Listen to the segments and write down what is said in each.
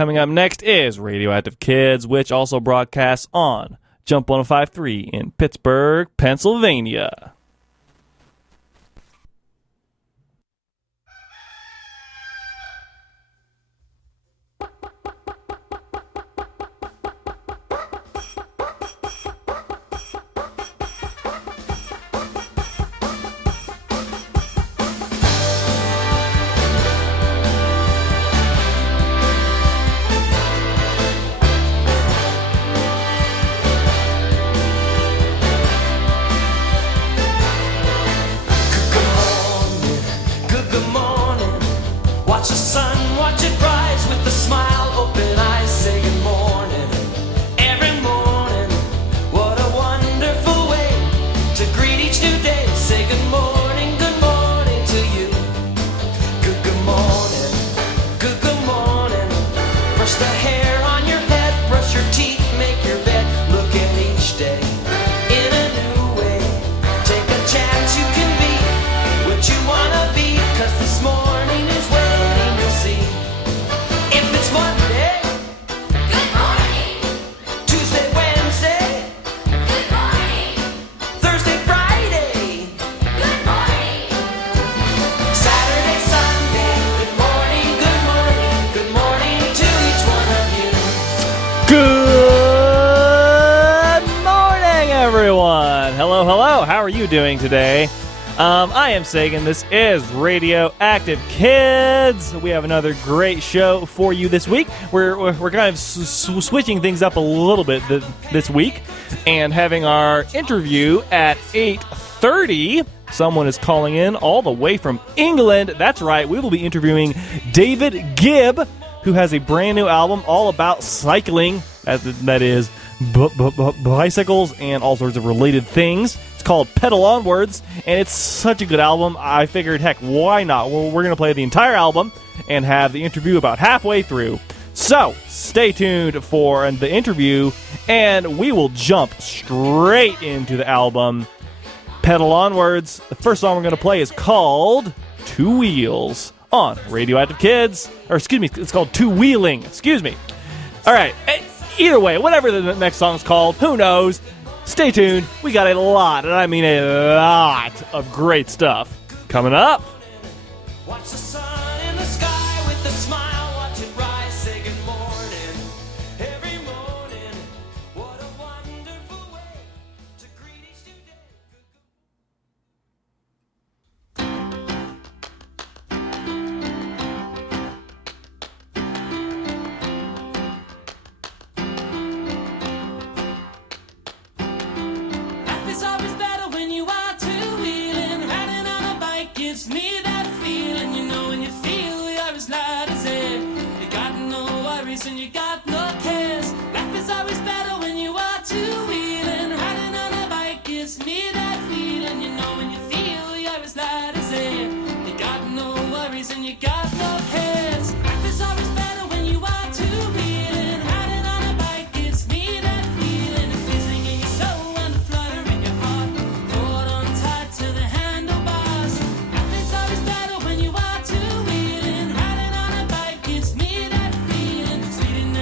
coming up next is Radioactive Kids, which also broadcasts on Jump 105.3 in Pittsburgh, Pennsylvania. Doing today. I am Sagan. This is Radioactive Kids. We have another great show for you this week. We're kind of switching things up a little bit this week and having our interview at 8:30. Someone is calling in all the way from England. That's right. We will be interviewing David Gibb, who has a brand new album all about cycling. That is bicycles and all sorts of related things. It's called Pedal Onwards, and it's such a good album. I figured, heck, why not? Well, we're going to play the entire album and have the interview about halfway through. So, stay tuned for the interview, and we will jump straight into the album. Pedal Onwards. The first song we're going to play is called Two Wheels on Radioactive Kids. Or, excuse me, it's called Two Wheeling. Excuse me. All right. Either way, whatever the next song's called, who knows? Stay tuned. We got a lot, and I mean a lot of great stuff coming up. Watch the sun in the sky with a smile. Watch it rise. Say good morning every morning. What a wonderful way to greet each new day. It's always better when you are two-wheeling, riding on a bike gives me that feeling, you know, when you feel you're as light as air, you got no worries and you got no cares. Life is always better when you are two-wheeling, riding on a bike gives me that feeling, you know, when you feel you're as light as air, you got no worries and you got no cares. Life is always better when you are two-wheeling, riding on a bike gives me that feeling, it's fizzing in your soul and a flutter in your heart, hold on tight to the handlebars. Life is always better when you are two-wheeling, riding on a bike gives me that feeling, sweet and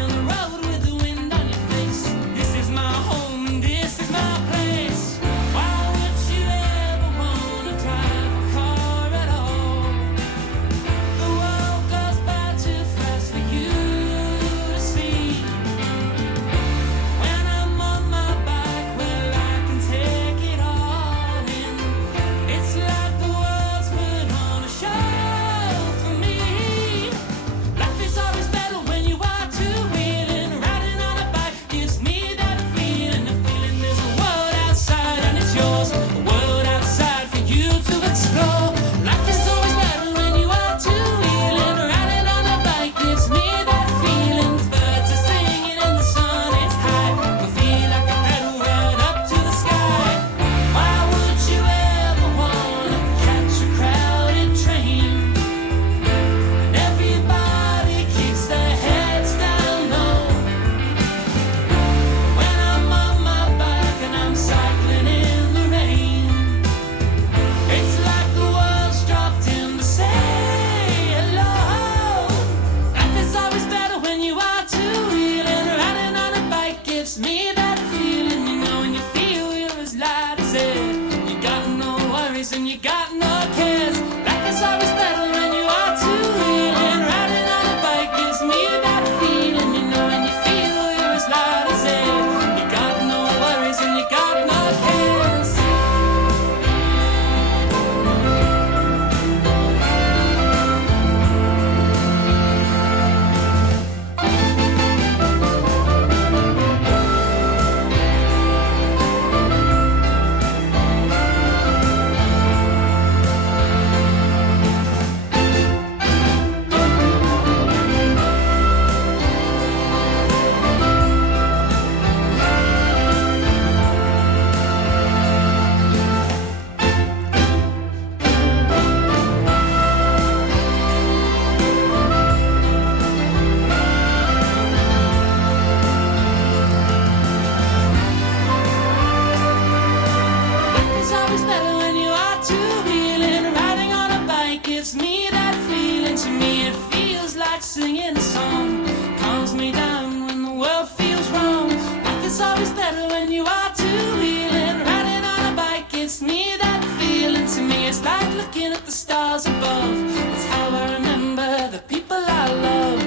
looking at the stars above. That's how I remember the people I love.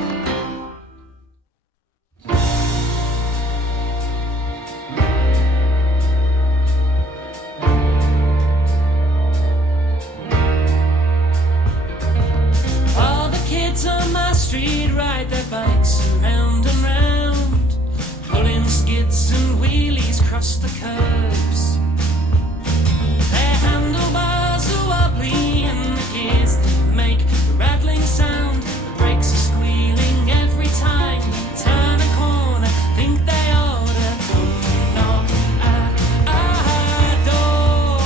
All the kids on my street ride their bikes around and round, pulling skids and wheelies across the curbs. Their handlebars are wobbly and the gears they make a rattling sound. The brakes are squealing every time they turn a corner. Think they ought to come knock at our door,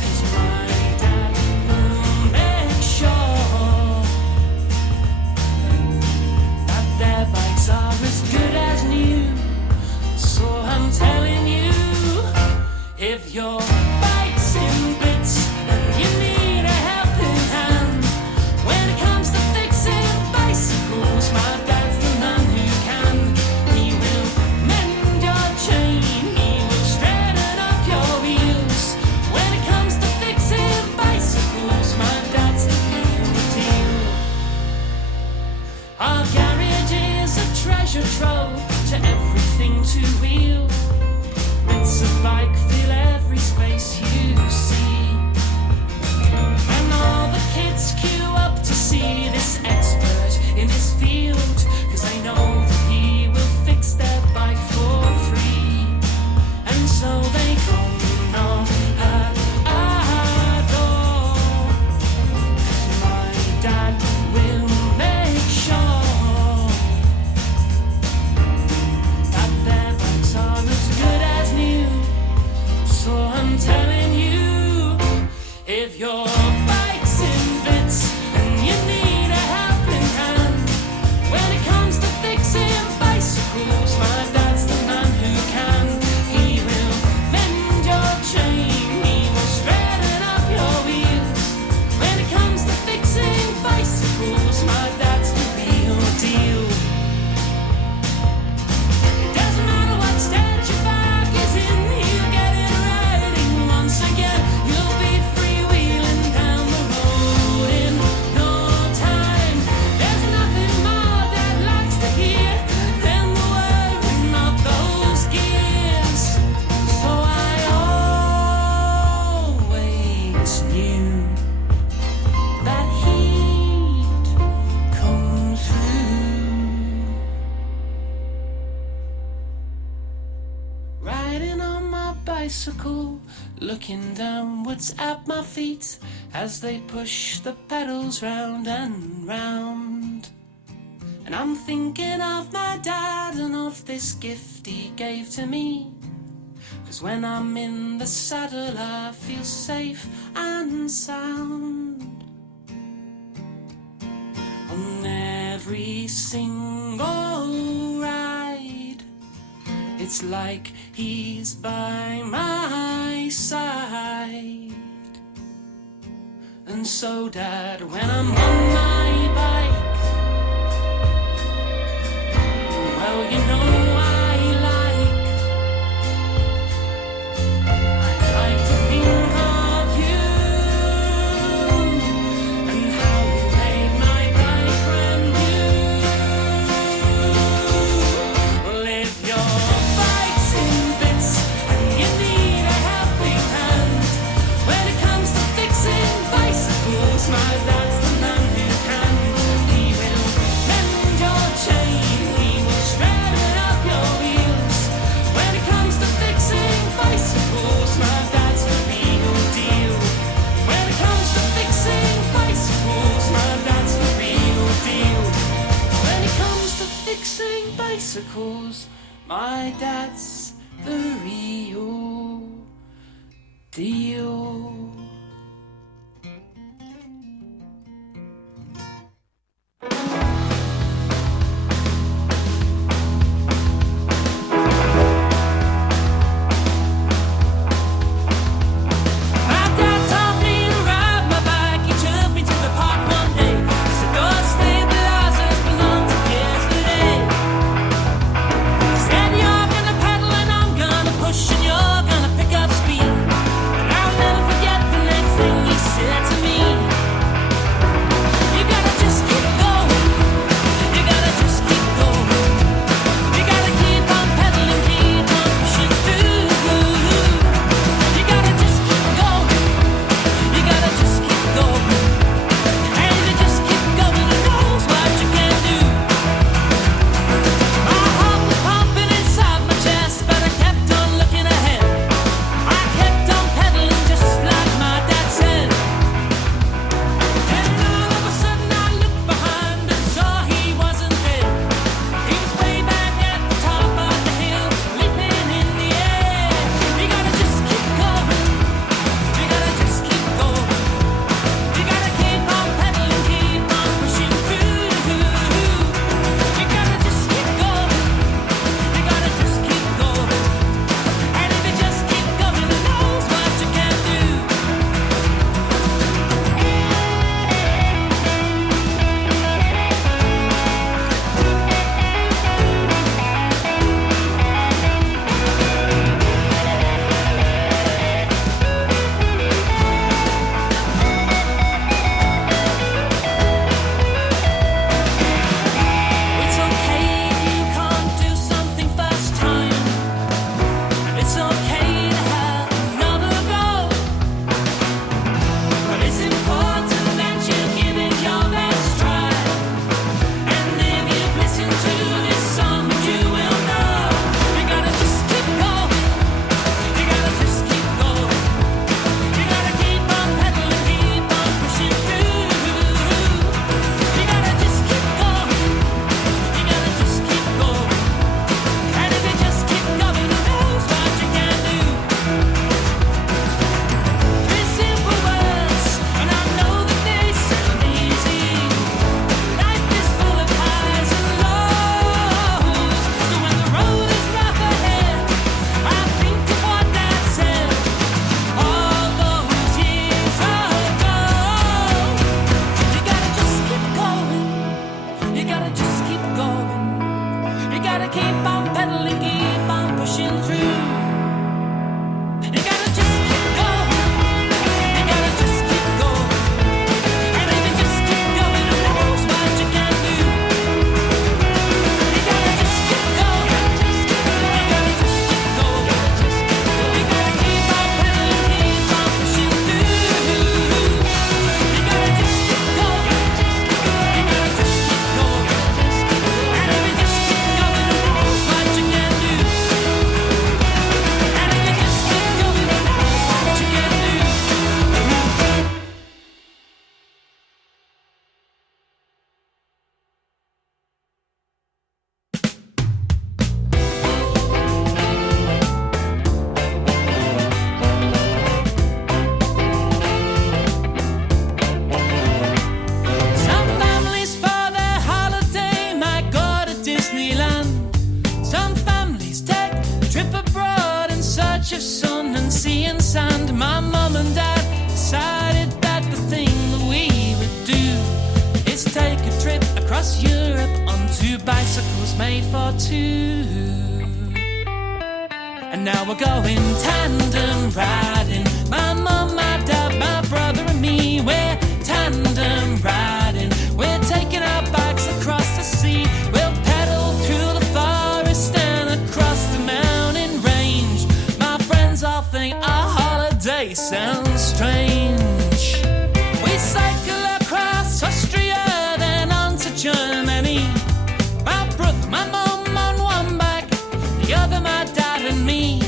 'cause my dad will make sure that their bikes are as good as new. So I'm telling you, if your bike's in bits and you need a helping hand when it comes to fixing bicycles, my dad's the man who can. He will mend your chain, he will straighten up your wheels. When it comes to fixing bicycles, my dad's the real deal. Our garage is a treasure trove to everything to wheel. Bits of bike fill every space you see, and all the kids queue up to see this expert in his field, 'cause they know that he will fix their bike for free. And so they come knock at our door, 'cause my dad will make sure that their bikes are as good as new. So I'm telling you, if your bike's in bits and you need a helping hand when it comes to fixing bicycles, my dad's the man who can. He will mend your chain, he will straighten up your wheels. When it comes to fixing bicycles, my dad's the real deal. It doesn't matter what stage your bike is in, he'll get it riding once again. You'll be freewheeling down the road in no time. There's nothing more Dad likes to hear than the whirring of those gears. So I always knew that he'd come through. Riding on my bicycle, looking downwards at my feet as they push the pedals round and round. And I'm thinking of my dad and of this gift he gave to me, 'cause when I'm in the saddle I feel safe and sound. On every single ride, it's like he's by my side. And so Dad, when I'm on my bike, well, you know I like to think of you and how you made my bike brand new. Well, if your bike's in bits and you need a helping hand when it comes to fixing bicycles, my dad's the man who can. He will mend your chain, he will straighten up your wheels. When it comes to fixing bicycles, my dad's the real deal. When it comes to fixing bicycles, my dad's the real deal. When it comes to fixing bicycles, my dad's the real deal. My dad taught me to ride my bike. He took me to the park one day. He said, "Those stabilizers belong to yesterday." He said, "You're gonna pedal and I'm gonna push and you're gonna pick up speed." And I'll never forget the keep on pedaling, keep on pushing through. You gotta just keep going. You gotta just keep going. And if you just keep going, who knows what you can do. You gotta just keep going. You gotta just keep going. You gotta keep on pedaling, keep on pushing through. You gotta just keep going. You gotta just keep going. And if you just keep going, who knows what you can do. And if you just keep going, who knows what you can do. Some families for their holiday might go to Disneyland. Some families take a trip abroad in search of sun and sea and sand. My mum and dad decided that the thing that we would do is take a trip across Europe on two bicycles made for two. And now we're going tandem riding. My mum, my dad, my brother and me. We're tandem riding. We're taking our bikes across the sea. We'll pedal through the forest and across the mountain range. My friends all think our holiday sounds strange. We cycle across Austria, then on to Germany. My brother, my mum on one bike, the other my dad and me.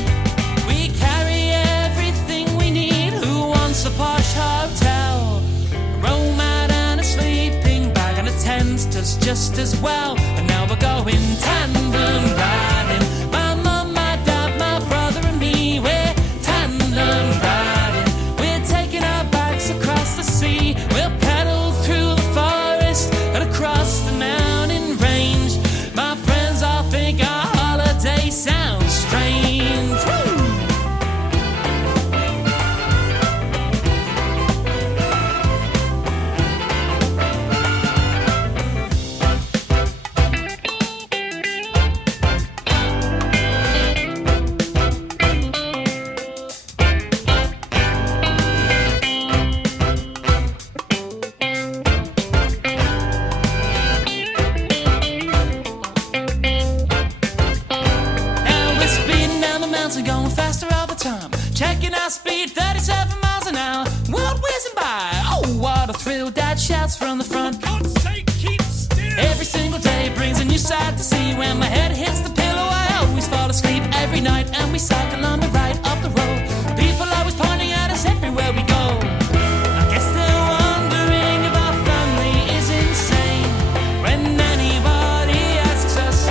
We carry everything we need. Who wants a posh hotel? A room mat and a sleeping bag and a tent does just as well. And now we're going tandem riding. My mum, my dad, my brother and me. We're tandem riding. We're taking our bikes across the sea. We'll pedal through the forest and across the mountain range. My friends all think our holiday sounds strange. Woo! Now we're speeding down the mountain, going faster all the time. Checking our speed, 37 miles an hour. World whizzing by. Oh, what a thrill! Dad shouts from the front. God's sake, keep still. Every single day brings a new sight to see. When my head hits the pillow, I always fall asleep every night. And we cycle on the right of the road. People always pointing at us everywhere we go. I guess they're wondering if our family is insane. When anybody asks us,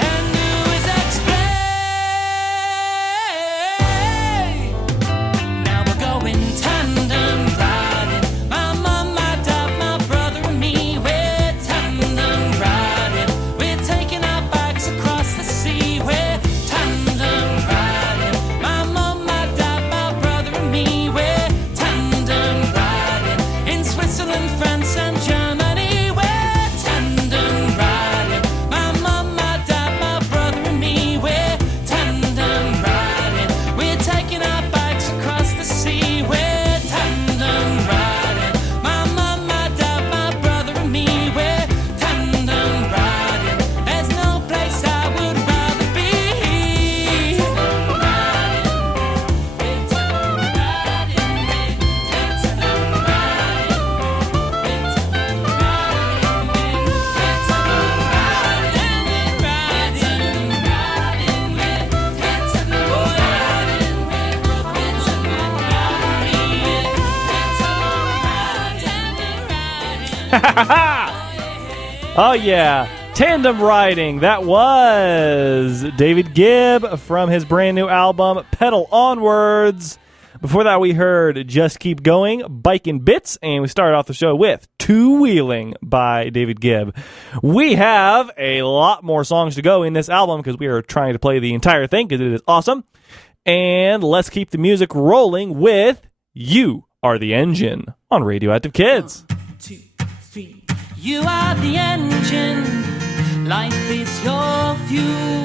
can you is explain? Now we're going tandem riding. My mum, my dad, my brother and me. We're tandem riding. We're taking our bikes across the sea. We're tandem riding. My mum, my dad, my brother and me. We're tandem riding. In Switzerland, France and Germany. We're tandem riding. My mum, my dad, my brother and me. We're tandem riding. We're taking our bikes across the sea. We're tandem riding. My mum, my dad, my brother and me. We're tandem riding. There's no place I would rather be. Tandem riding. We're tandem riding. We're tandem riding. We're tandem riding. We're tandem Oh, yeah. Tandem riding. That was David Gibb from his brand new album, Pedal Onwards. Before that, we heard Just Keep Going, Bikin' Bits, and we started off the show with Two Wheeling by David Gibb. We have a lot more songs to go in this album because we are trying to play the entire thing because it is awesome. And let's keep the music rolling with You Are the Engine on Radioactive Kids. 1, 2, 3. You are the engine. Life is your fuel.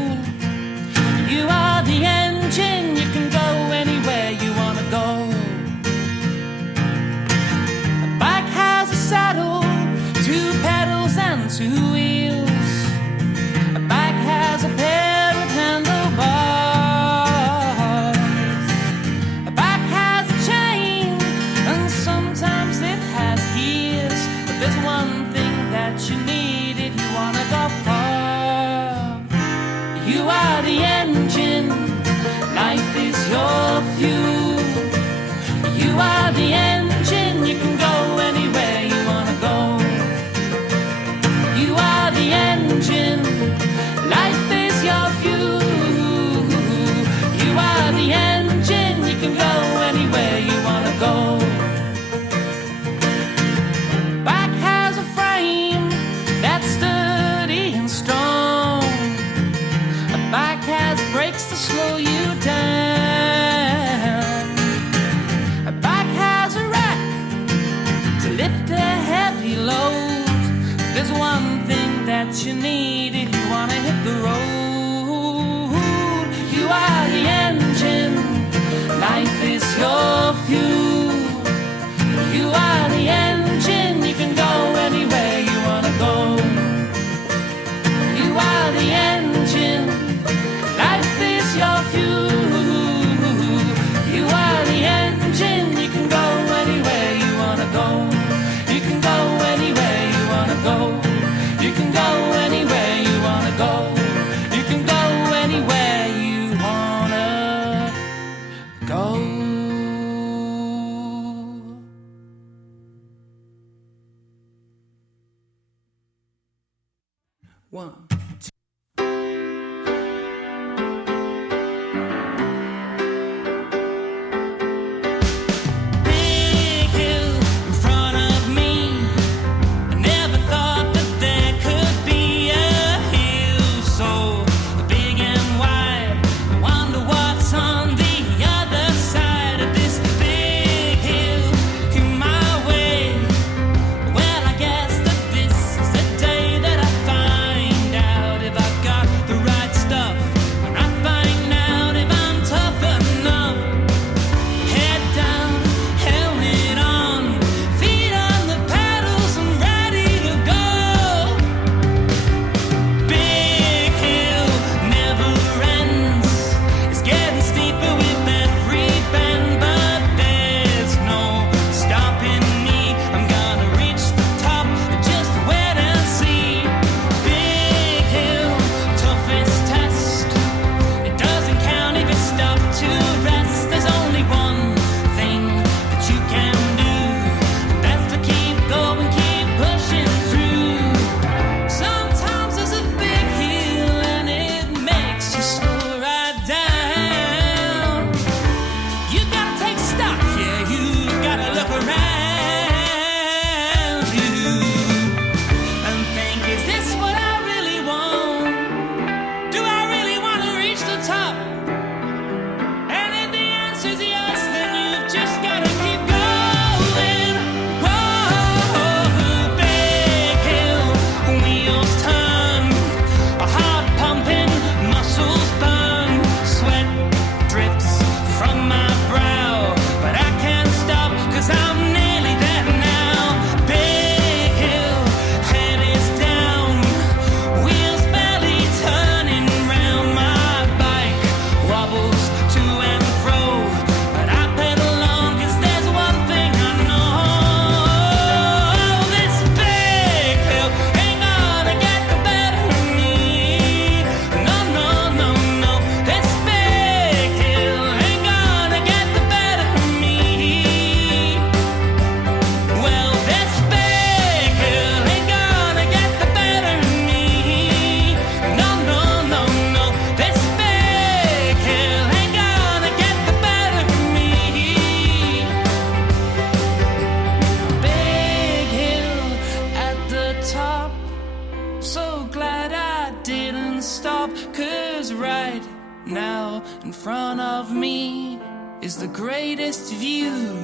and stop, 'cause right now in front of me is the greatest view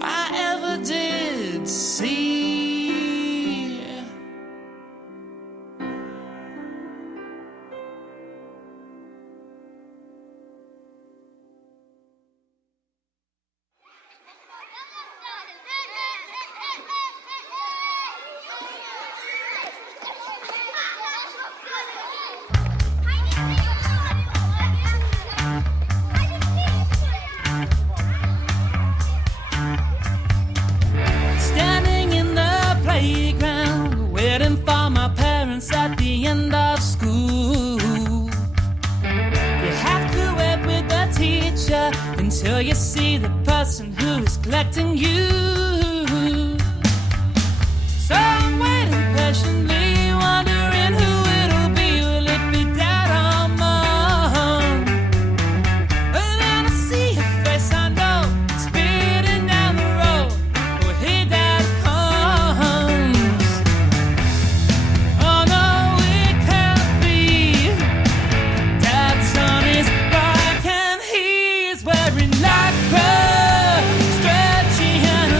I ever did see. Standing in the playground, waiting for my parents at the end of school. You have to wait with the teacher until you see the person who is collecting you. So I'm waiting patiently, wondering who it'll be. Will it be Dad or Mom? And then I see your face, I know, speeding down the road. Oh, hey, Dad comes. Oh no, it can't be. Dad's on his bike and he's wearing like a stretchy and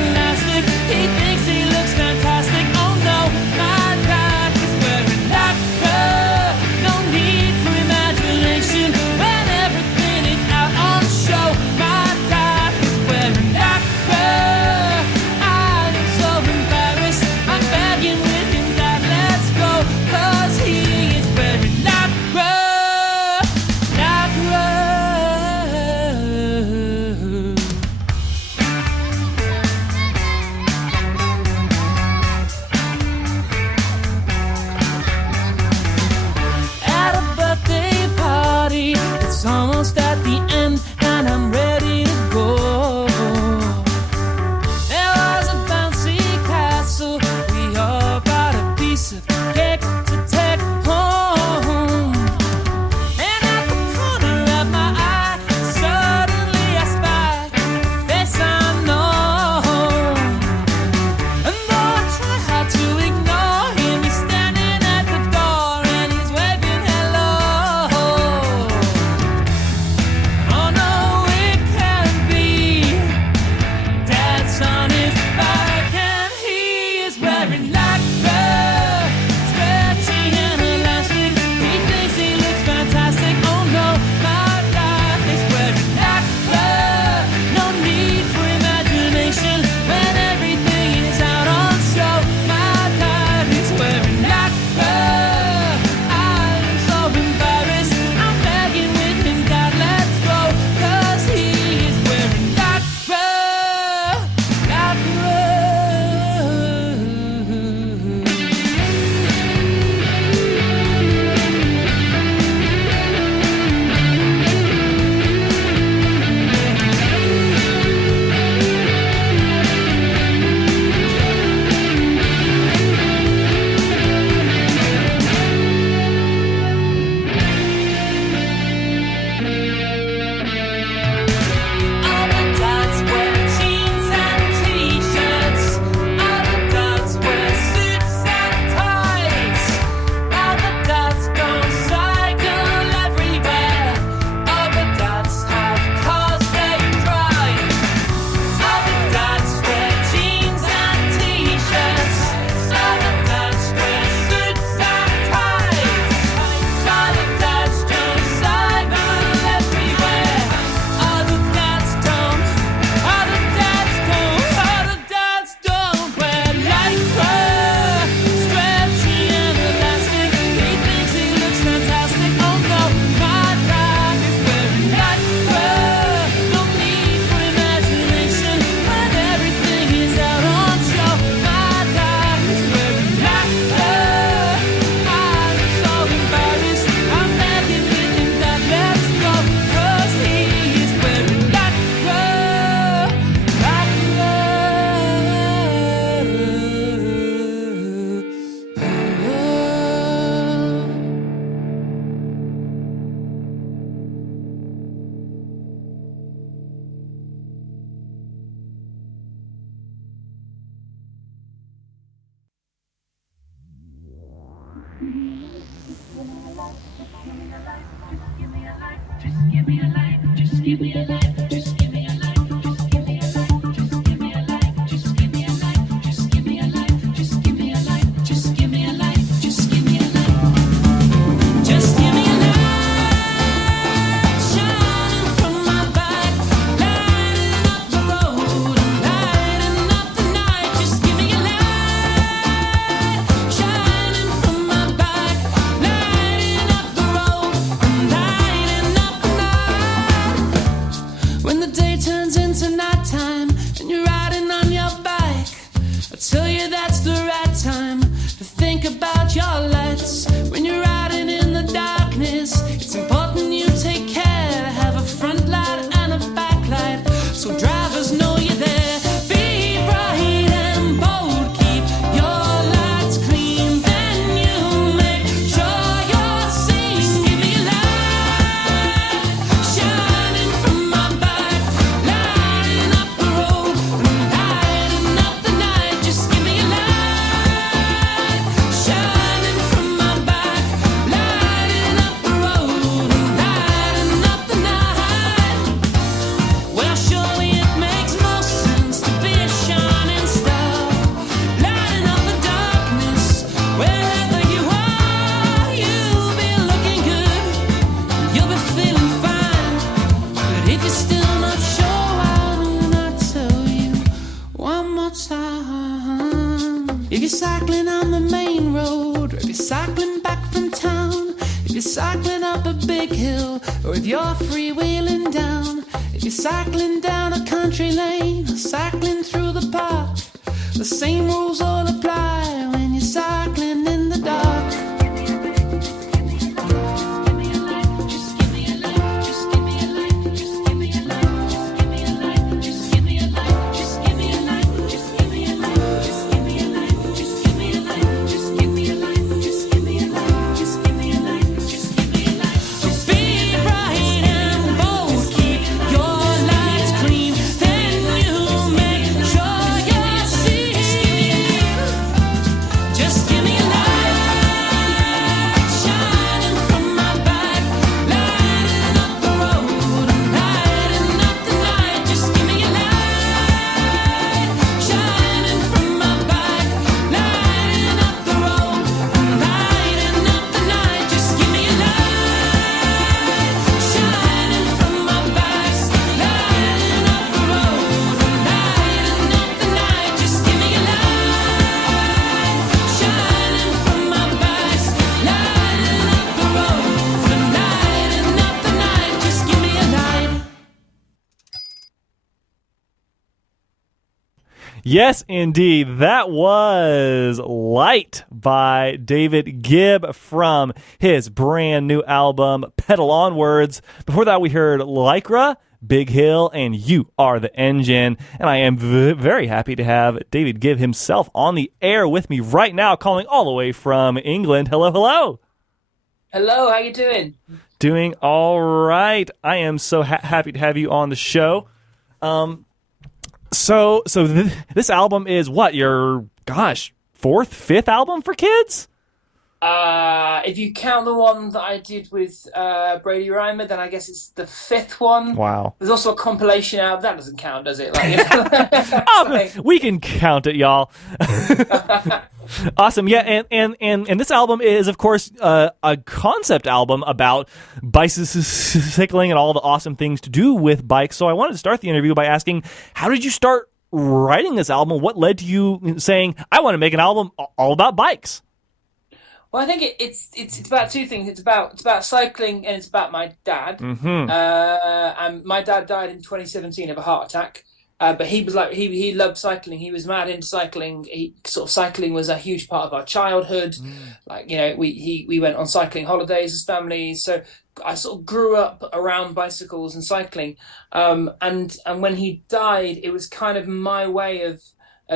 Just give me a light, shining from my back, lighting up the road, lighting up the night. Just give me a light, shining from my back, lighting up the road, lighting up the night. When the day turns into nighttime and you're riding on your bike, I tell you that's the right time to think about your lights. When you're riding in the darkness, it's important you take care to have a front light and a back light, so drivers know you're there. Be bright and bold, keep your lights clean, then you make sure you're seen. Give me a light, shining from my back, lighting up the road, lighting up the night. Just give me a light, shining from my back, lighting up the road, lighting up the night. Well, surely it makes most sense to be a shining star, lighting up the darkness. Wherever you are, you'll be looking good, you'll be feeling fine. But if you're still not sure, why don't I tell you one more time? If you're cycling on the main road, or if you're cycling back from town, if you're cycling up a big hill, or if you're freewheeling down, if you're cycling down a country lane, or cycling through the park, the same rules all apply when you're cycling in the dark. Be bright and bold, keep your lights clean, then you make sure you're seen. Just give me a light, shining from my back, lighting up the road, lighting up the night. Just give me a light, shining from my back, lighting up the road, lighting up the night. Just give me a light, shining from my back, lighting up the road, lighting up the night. Just give me a light, shining from my back, lighting up the road, lighting up the night. Just give me a light. Yes, indeed. That was Light by David Gibb from his brand new album, Pedal Onwards. Before that, we heard Lycra, Big Hill, and You Are the Engine. And I am very happy to have David Gibb himself on the air with me right now, calling all the way from England. Hello, hello. Hello, how you doing? Doing all right. I am so happy to have you on the show. So this album is what, your fourth, fifth album for kids? If you count the one that I did with Brady Reimer, then I guess it's the fifth one. Wow. There's also a compilation album. That doesn't count, does it? Like, We can count it, y'all. Awesome. Yeah, and this album is, of course, a concept album about bicycling and all the awesome things to do with bikes. So I wanted to start the interview by asking, how did you start writing this album? What led to you saying, I want to make an album all about bikes? Well, I think it's about two things. It's about cycling and it's about my dad. Mm-hmm. And my dad died in 2017 of a heart attack. But he was like he loved cycling. He was mad into cycling. Cycling was a huge part of our childhood. Like, you know, we went on cycling holidays as families. So I sort of grew up around bicycles and cycling. And when he died, it was kind of my way of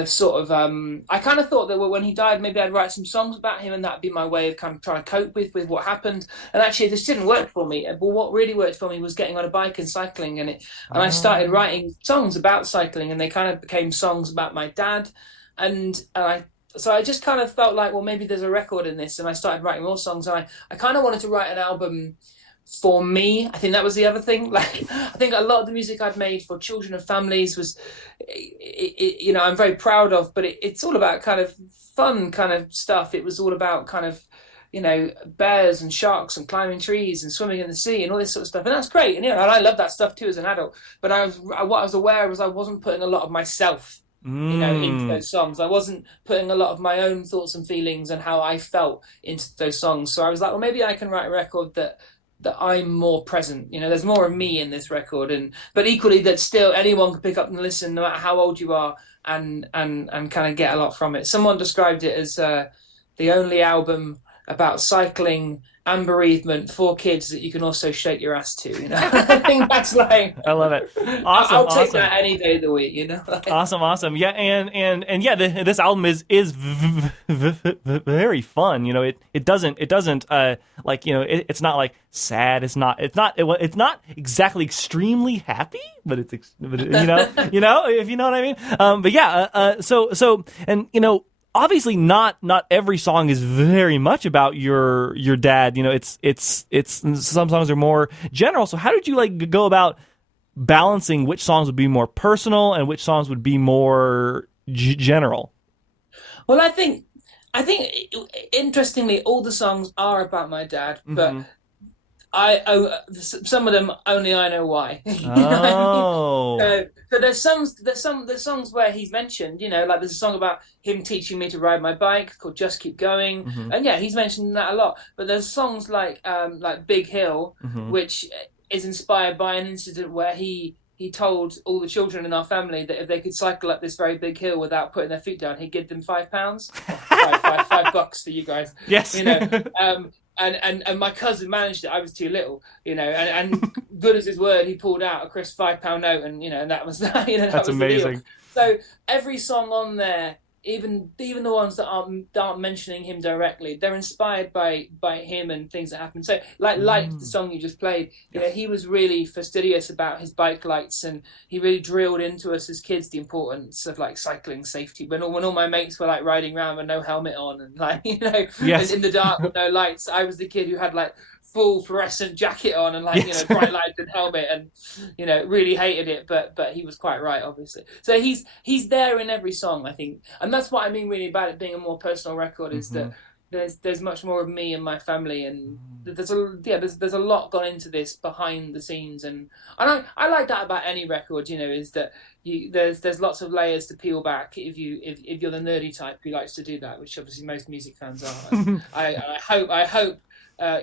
sort of I kind of thought that when he died, maybe I'd write some songs about him, and that'd be my way of kind of trying to cope with what happened. And actually, this didn't work for me. But what really worked for me was getting on a bike and cycling, and I started writing songs about cycling, and they kind of became songs about my dad. And I so I just kind of felt like, well, maybe there's a record in this, and I started writing more songs. And I kind of wanted to write an album for me. I think that was the other thing. Like, I think a lot of the music I'd made for children and families was, I'm very proud of, but it's all about kind of fun kind of stuff. It was all about kind of, bears and sharks and climbing trees and swimming in the sea and all this sort of stuff. And that's great. And, and I love that stuff too as an adult. But what I was aware was I wasn't putting a lot of myself, into those songs. I wasn't putting a lot of my own thoughts and feelings and how I felt into those songs. So I was like, well, maybe I can write a record that I'm more present. There's more of me in this record, but equally that still anyone can pick up and listen, no matter how old you are, and kind of get a lot from it. Someone described it as the only album about cycling and bereavement for kids that you can also shake your ass to. I think that's like, I love it. Awesome. I'll take that any day of the week. Awesome. Yeah, and yeah, this album is very fun. It doesn't it's not like sad. It's not exactly extremely happy, but it's if you know what I mean. But yeah, so and obviously not every song is very much about your dad. It's some songs are more general. So how did you go about balancing which songs would be more personal and which songs would be more general? Well, I think interestingly, all the songs are about my dad, but some of them only I know why. So there's songs where he's mentioned, like there's a song about him teaching me to ride my bike called "Just Keep Going," and yeah, he's mentioned that a lot. But there's songs like "Big Hill," which is inspired by an incident where he told all the children in our family that if they could cycle up this very big hill without putting their feet down, he'd give them £5, $5 for you guys. Yes. And my cousin managed it. I was too little, and good as his word, he pulled out a crisp £5 note, and and that was that. That That's was amazing. So every song on there, even the ones that aren't mentioning him directly, they're inspired by him and things that happen. So like the song you just played, he was really fastidious about his bike lights, and he really drilled into us as kids the importance of cycling safety. When all my mates were riding around with no helmet on and yes. in the dark with no lights, I was the kid who had full fluorescent jacket on and bright lights and helmet, and really hated it, but he was quite right, obviously. So he's there in every song, I think, and that's what I mean really about it being a more personal record, is that there's much more of me and my family, and there's a lot gone into this behind the scenes, and I like that about any record, is that there's lots of layers to peel back if you're the nerdy type who likes to do that, which obviously most music fans are. I hope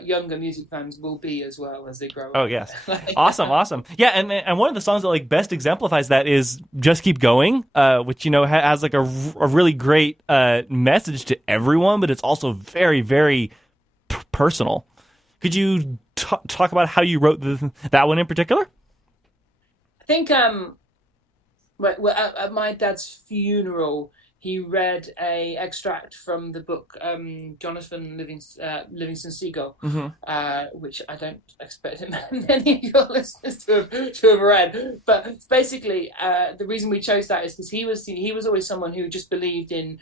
younger music fans will be as well as they grow up. Oh yes, awesome. Yeah, and one of the songs that best exemplifies that is "Just Keep Going," which has a really great message to everyone, but it's also very very personal. Could you talk about how you wrote that one in particular? I think at my dad's funeral, he read a extract from the book Jonathan Livingston Seagull, which I don't expect many of your listeners to have read. But basically, the reason we chose that is because he was always someone who just believed in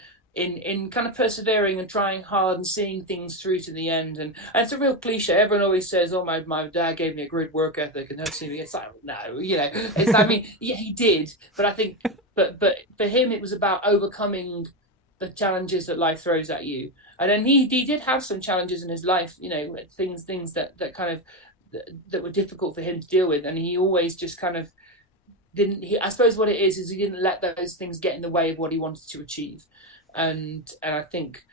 kind of persevering and trying hard and seeing things through to the end. And it's a real cliche. Everyone always says, "Oh, my dad gave me a great work ethic," and that's it's like, no, it's yeah, he did, but I think. But for him, it was about overcoming the challenges that life throws at you. And then he did have some challenges in his life, things that kind of that were difficult for him to deal with. And he always just kind of didn't. I suppose what it is he didn't let those things get in the way of what he wanted to achieve. And I think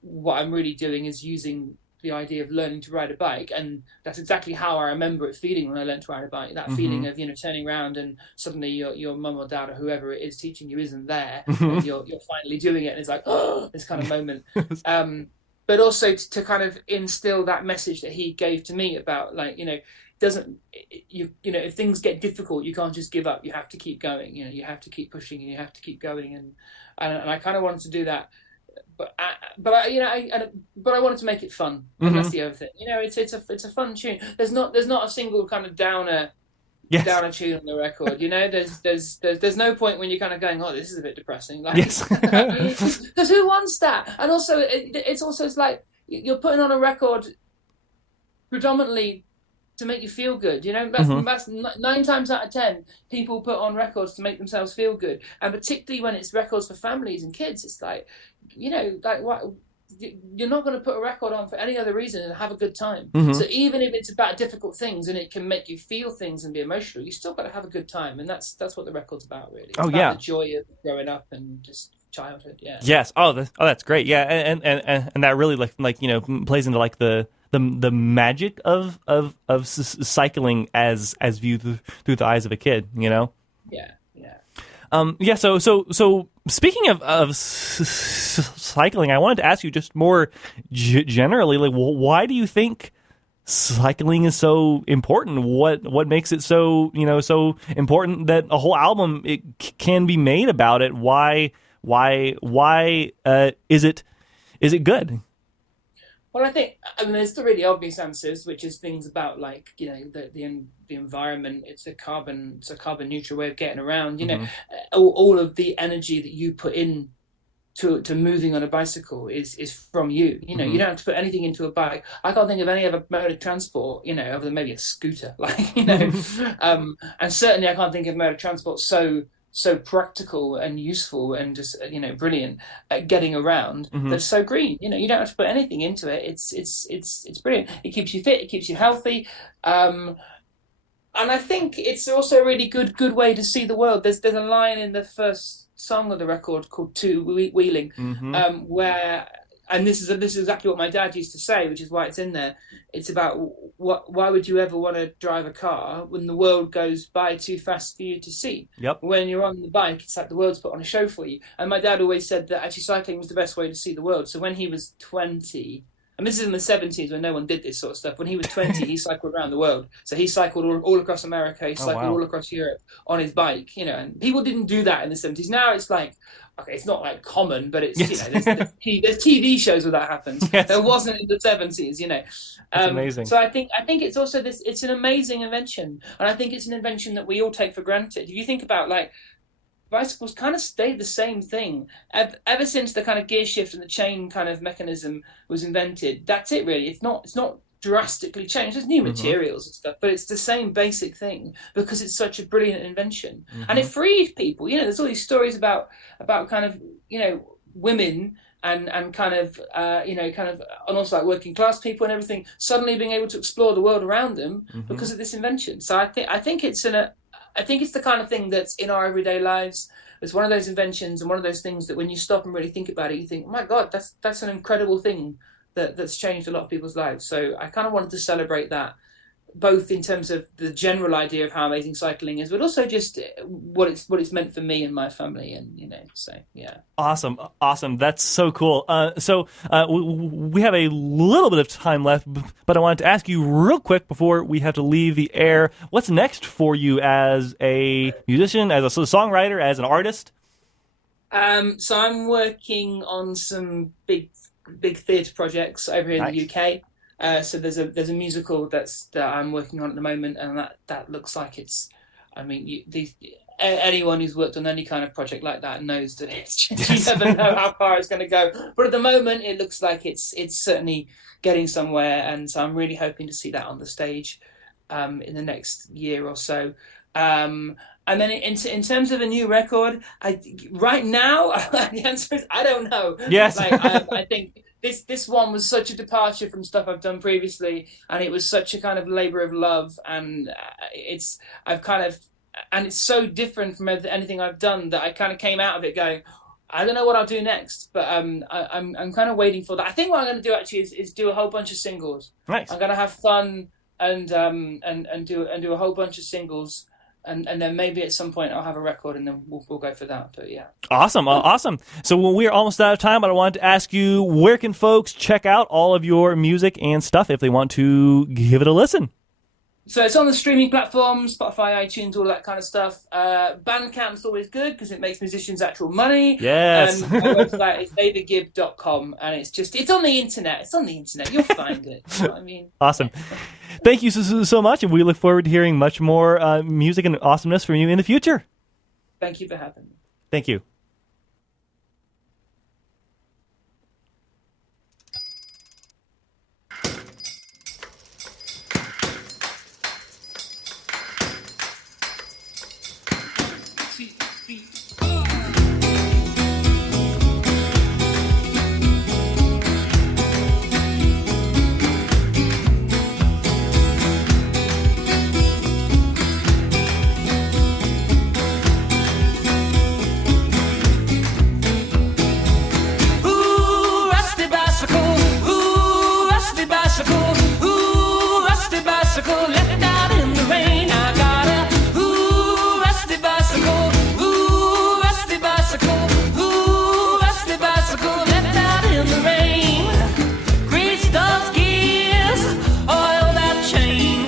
what I'm really doing is using the idea of learning to ride a bike, and that's exactly how I remember it feeling when I learned to ride a bike. That feeling of turning around and suddenly your mum or dad or whoever it is teaching you isn't there, and you're finally doing it, and it's like, oh, this kind of moment. But also to kind of instill that message that he gave to me about if things get difficult, you can't just give up. You have to keep going. You have to keep pushing, and you have to keep going. And I kind of wanted to do that. But I wanted to make it fun. And that's the other thing. It's a fun tune. There's not a single kind of downer Yes. down a tune on the record. You know, there's no point when you're kind of going, oh, this is a bit depressing. Like, Yes. because who wants that? And also, it's like you're putting on a record predominantly to make you feel good. You know, that's 9 times out of 10 people put on records to make themselves feel good, and particularly when it's records for families and kids, it's like, you know, like what. You're not going to put a record on for any other reason and have a good time. So even if it's about difficult things and it can make you feel things and be emotional, you still got to have a good time, and that's what the record's about, really. It's about the joy of growing up and just childhood. Yeah. Yes. That's great. Yeah, and that really like you know plays into like the magic of cycling as viewed through the eyes of a kid. You know. Yeah. Yeah. So speaking of cycling, I wanted to ask you just more generally, like, why do you think cycling is so important? What makes it so so important that a whole album can be made about it? Why is it good? Well, I mean, there's the really obvious answers, which is things about, like, you know, the environment. It's a carbon neutral way of getting around. You know, all of the energy that you put in to moving on a bicycle is from you. You know, you don't have to put anything into a bike. I can't think of any other mode of transport, you know, other than maybe a scooter, like, you know, and certainly I can't think of a mode of transport so practical and useful and just, you know, brilliant at getting around. That's so green. You know, you don't have to put anything into it. It's brilliant. It keeps you fit. It keeps you healthy. And I think it's also a really good way to see the world. There's a line in the first song of the record called Two Wheeling, where, and this is exactly what my dad used to say, which is why it's in there. It's about why would you ever want to drive a car when the world goes by too fast for you to see? Yep. When you're on the bike, it's like the world's put on a show for you. And my dad always said that actually cycling was the best way to see the world. So when he was 20, and this is in the 70s when no one did this sort of stuff, when he was 20, he cycled around the world. So he cycled all across America, he cycled all across Europe on his bike, you know, and people didn't do that in the 70s. Now it's like, okay, it's not like common, but it's, you know, there's TV shows where that happens. Yes. There wasn't in the 70s, you know. That's amazing. So I think it's also it's an amazing invention, and I think it's an invention that we all take for granted. If you think about, like, bicycles kind of stayed the same thing ever since the kind of gear shift and the chain kind of mechanism was invented. That's it, really. It's not drastically changed. There's new materials and stuff, but it's the same basic thing because it's such a brilliant invention, and it freed people. You know, there's all these stories about kind of, you know, women and kind of you know, kind of, and also like working class people and everything suddenly being able to explore the world around them because of this invention. So I think it's the kind of thing that's in our everyday lives. It's one of those inventions and one of those things that when you stop and really think about it, you think, oh my God, that's an incredible thing that's changed a lot of people's lives. So I kind of wanted to celebrate that, both in terms of the general idea of how amazing cycling is, but also just what it's meant for me and my family, and, you know, so yeah. Awesome. That's so cool. So we have a little bit of time left, but I wanted to ask you real quick before we have to leave the air, what's next for you as a musician, as a songwriter, as an artist? So I'm working on some big theatre projects over here in the UK. So there's a musical that I'm working on at the moment, and that looks like it's. I mean, anyone who's worked on any kind of project like that knows that it's just, you never know how far it's going to go. But at the moment, it looks like it's certainly getting somewhere, and so I'm really hoping to see that on the stage in the next year or so. And then in terms of a new record, right now the answer is I don't know. Yes. I think this one was such a departure from stuff I've done previously, and it was such a kind of labor of love, and it's so different from anything I've done that I kind of came out of it going, I don't know what I'll do next, but I'm kind of waiting for that. I think what I'm going to do actually is do a whole bunch of singles. Nice. I'm going to have fun and do a whole bunch of singles. And then maybe at some point I'll have a record, and then we'll go for that. But yeah. Awesome. So we're almost out of time, but I wanted to ask you, where can folks check out all of your music and stuff if they want to give it a listen? So it's on the streaming platforms, Spotify, iTunes, all that kind of stuff. Bandcamp's always good because it makes musicians actual money. Yes. My website is davidgibb.com, and it's on the internet. It's on the internet. You'll find it. You know what I mean? Awesome. Thank you so much, and we look forward to hearing much more music and awesomeness from you in the future. Thank you for having me. Thank you. Ooh, rusty bicycle. Ooh, rusty bicycle. Ooh, rusty bicycle. Left out in the rain. I got a ooh, rusty bicycle. Ooh, rusty bicycle. Ooh, rusty bicycle. Left out in the rain. Grease those gears. Oil that chain.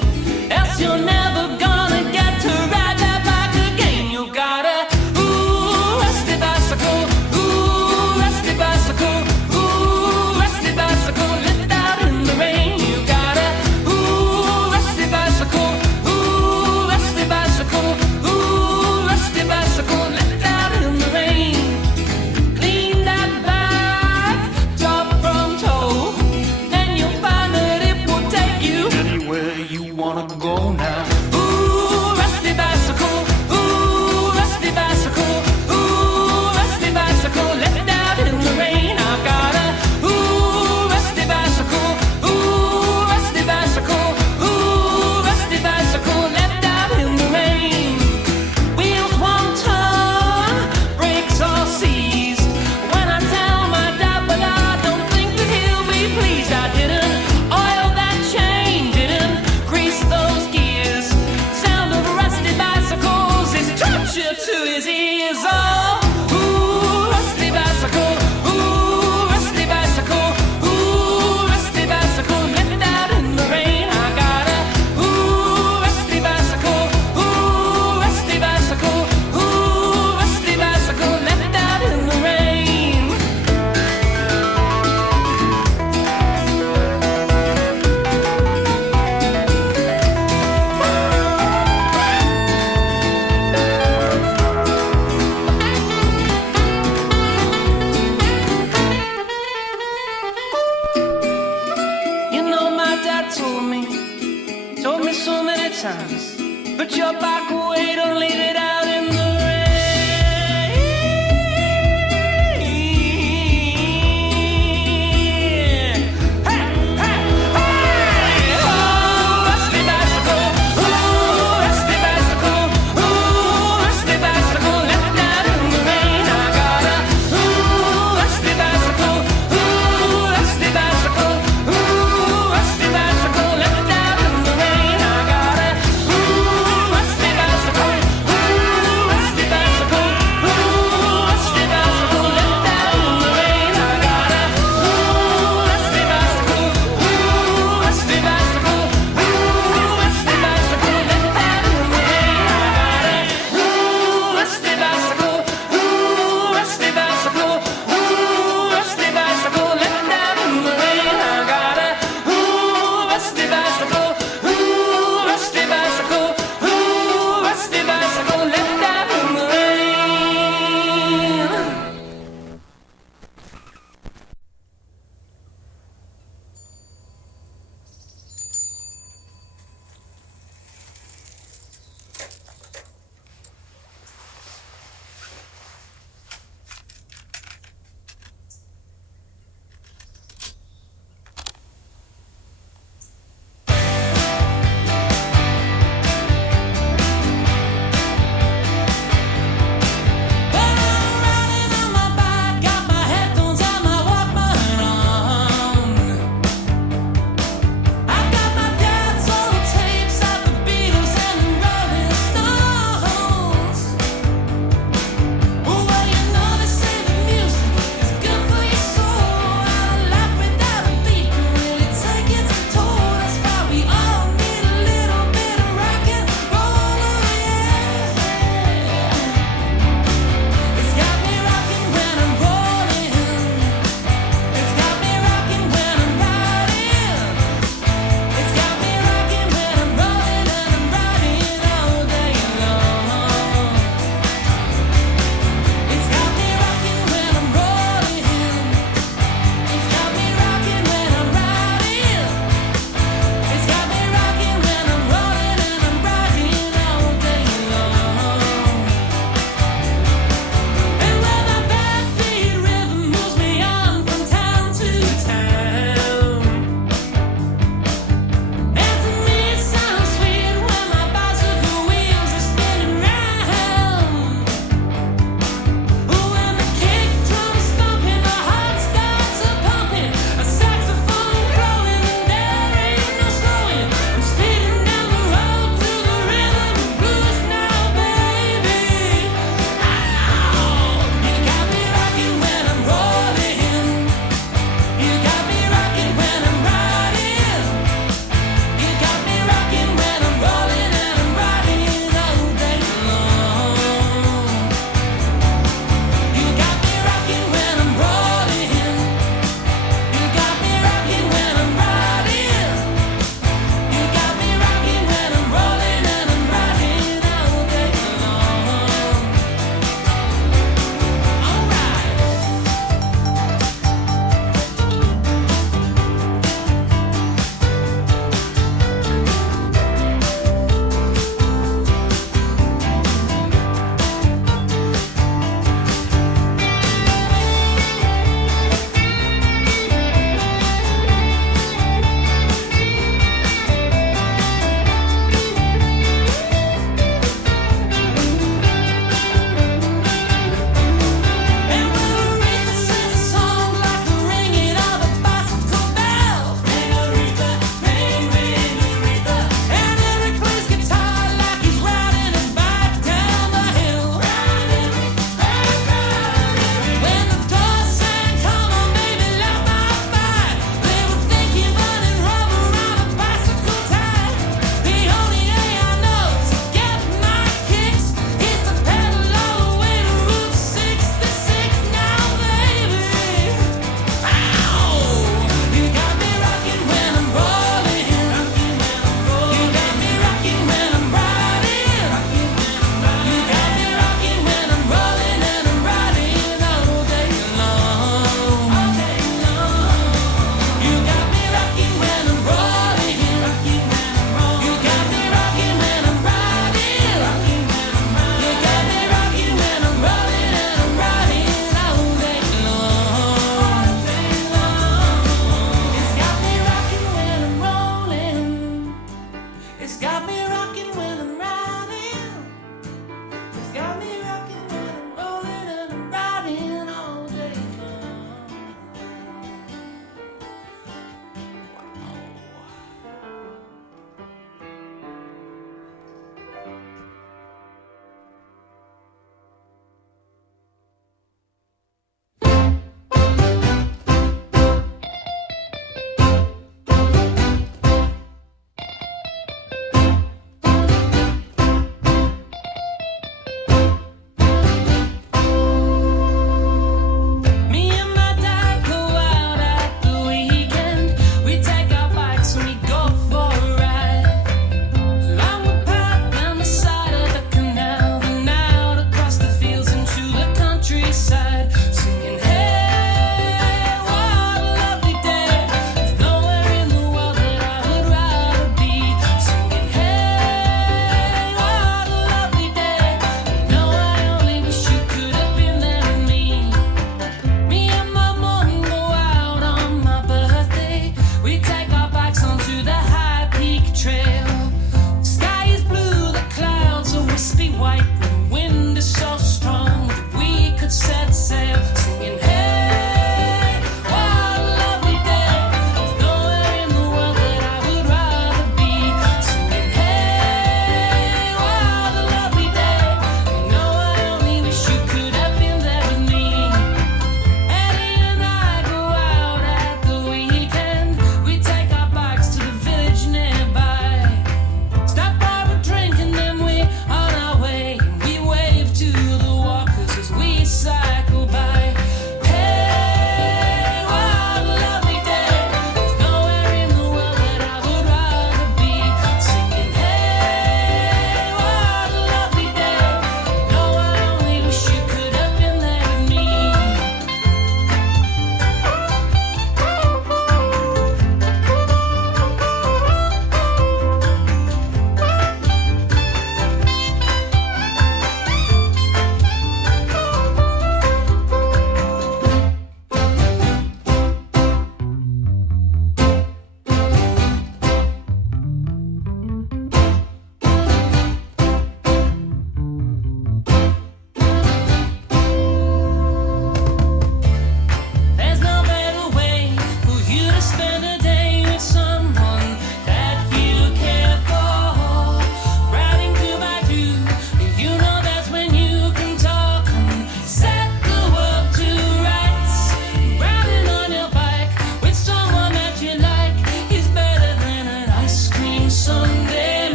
Else you're never gonna get to ride that bike again. You got a ooh, rusty bicycle. Ooh, rusty bicycle. Ooh, rusty bicycle. Left out in the rain. You got a ooh, rusty bicycle. Ooh, rusty bicycle. Ooh, rusty bicycle. Left out in the rain. Clean that bike, drop from toe, and you'll find that it will take you Anywhere you wanna go now. ooh, rusty bicycle. Ooh, rusty bicycle. Ooh, rusty bicycle. Left out in the rain. I got a ooh, rusty bicycle. Ooh, rusty bicycle. Ooh, rusty bicycle. Left out in the rain. Wheels won't turn, brakes all seized. When I tell my dad, but I don't think that he'll be pleased. I didn't oil that chain, didn't grease those gears. Sound of rusty bicycles is torture to his ears. Oh, ooh, rusty bicycle. Ooh, rusty bicycle. Ooh, rusty bicycle. Left out in the rain. I got a ooh, rusty bicycle. Ooh, rusty bicycle. Ooh, rusty bicycle. Left out in the rain. You know, my dad told me so many times, put your back away, don't leave it out in the rain. Hey, hey, hey! Oh, rusty bicycle. Ooh, rusty bicycle. Ooh, rusty bicycle. Left out in the rain. I got a ooh, rusty bicycle. Ooh, rusty bicycle. Ooh, rusty bicycle. Left out in the rain. I got a ooh, rusty bicycle. Ooh,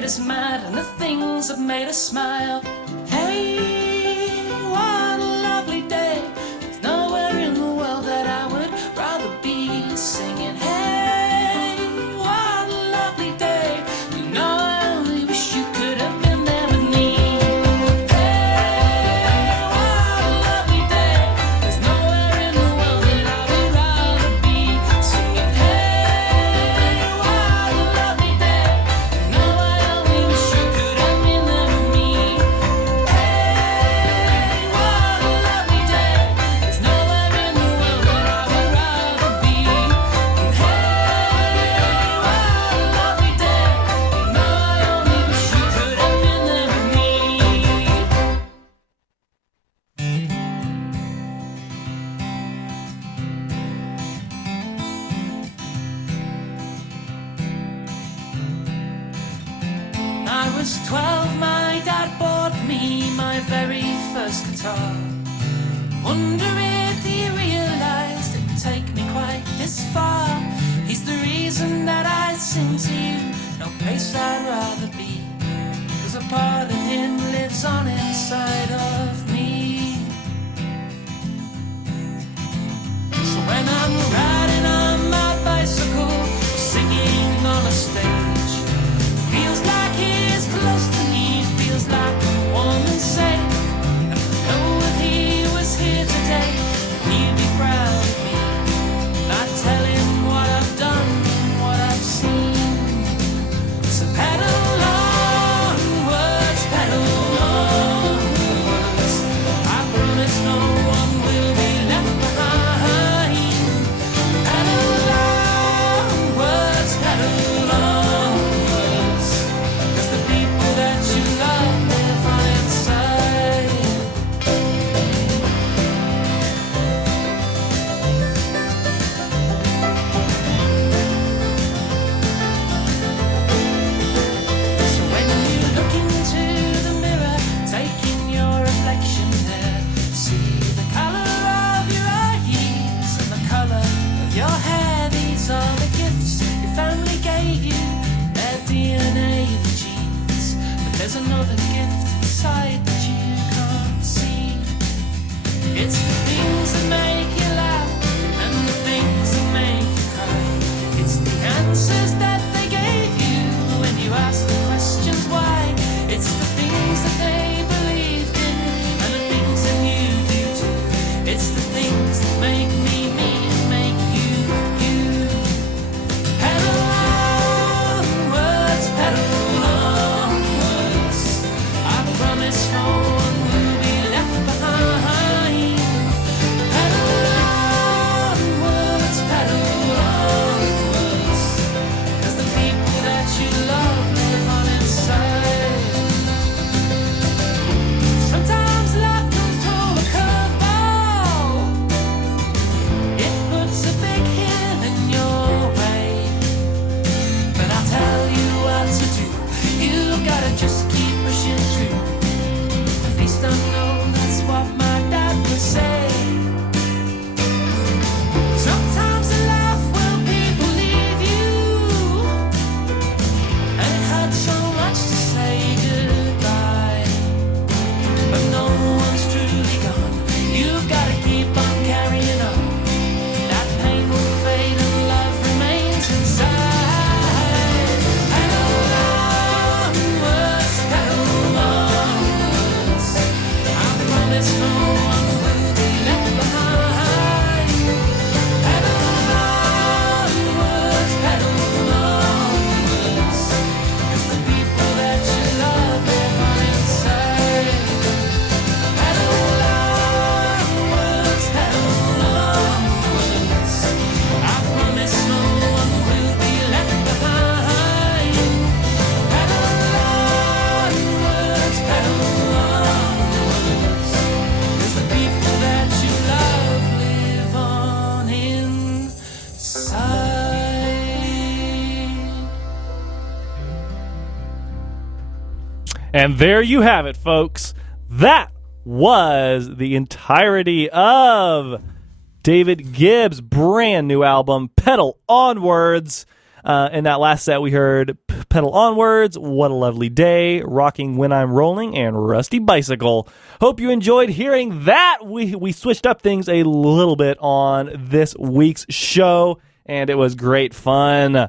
made us mad and the things that made us smile. Hey, what a lovely day. There's nowhere in the world that I would rather be singing. Hey, what a lovely day. You know I only wish you could have been there with me. Hey, what a lovely day. There's nowhere in the world that I would rather be singing. Hey, what a lovely day. You know I only wish you could have been there with me. Hey, what a lovely day. There's nowhere in the world that I would rather be. Hey, what a lovely day. You know I only wish you could have been there with me. I was 12, my dad bought me my very first guitar. Wonder if he realized it would take me quite this far. He's the reason that I sing to you, no place I'd rather be. 'Cause a part of him lives on inside of me. So when I'm riding on my bicycle, singing on a stage, feels like he's close to me, feels like I'm warm and safe. And I know if he was here today, he'd be proud of me. And I'd tell him what I've done and what I've seen. So pedal onwards, pedal onwards. I promise no one will be left behind. Pedal onwards, pedal onwards. 'Cause the people that you love live on inside. So when you look into the mirror, taking your reflection there, see the color of your eyes and the color of your hair. These are the gifts your family gave you, their DNA and genes. But there's another gift inside that you can't see. It's the things that make you laugh and the things that make you cry. It's the answers that they gave you when you ask the questions why. It's the things that they believed in and the things that you do too. It's the things that make me me and make you you. Pedal onwards, pedal onwards. I promise no one will be left behind. Pedal onwards, pedal onwards. 'Cause the people that you love live on inside. Sometimes life comes through a curveball. It puts a big hill in your way. But I'll tell you what to do. You gotta just keep pushing through. At least I know that's what my dad would say. Sometimes in life will people leave you, and it hurts so much to say goodbye. But no one's truly gone. You've gotta keep on carrying on. That pain will fade and love remains inside. Pedal onwards, pedal onwards. I promise no one will be left behind. Pedal onwards, pedal onwards. 'Cause the people that you love live on inside. Pedal onwards, pedal onwards. I promise no one will be left behind. Pedal onwards, pedal onwards. 'Cause the people that you love live on inside. And there you have it, folks. That was the entirety of David Gibb's brand new album, Pedal Onwards. In that last set, we heard Pedal Onwards, What a Lovely Day, Rocking When I'm Rolling, and Rusty Bicycle. Hope you enjoyed hearing that. We switched up things a little bit on this week's show, and it was great fun.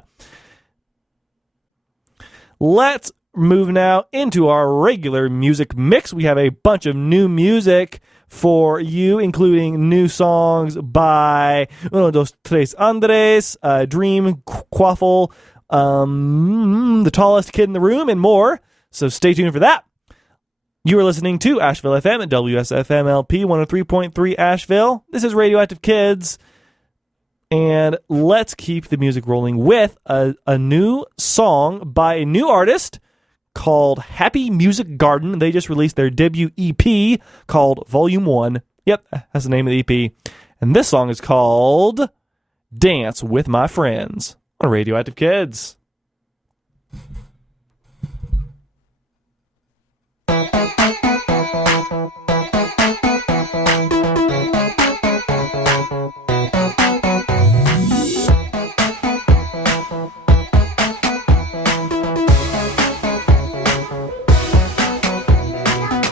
Let's move now into our regular music mix. We have a bunch of new music for you, including new songs by Uno, Dos, Tres Andres, Dream, Quaffle, The Tallest Kid in the Room, and more. So stay tuned for that. You are listening to Asheville FM at WSFMLP 103.3 Asheville. This is Radioactive Kids. And let's keep the music rolling with a new song by a new artist called Happy Music Garden. They just released their debut EP called Volume 1. Yep, that's the name of the EP. And this song is called Dance With My Friends on Radioactive Kids.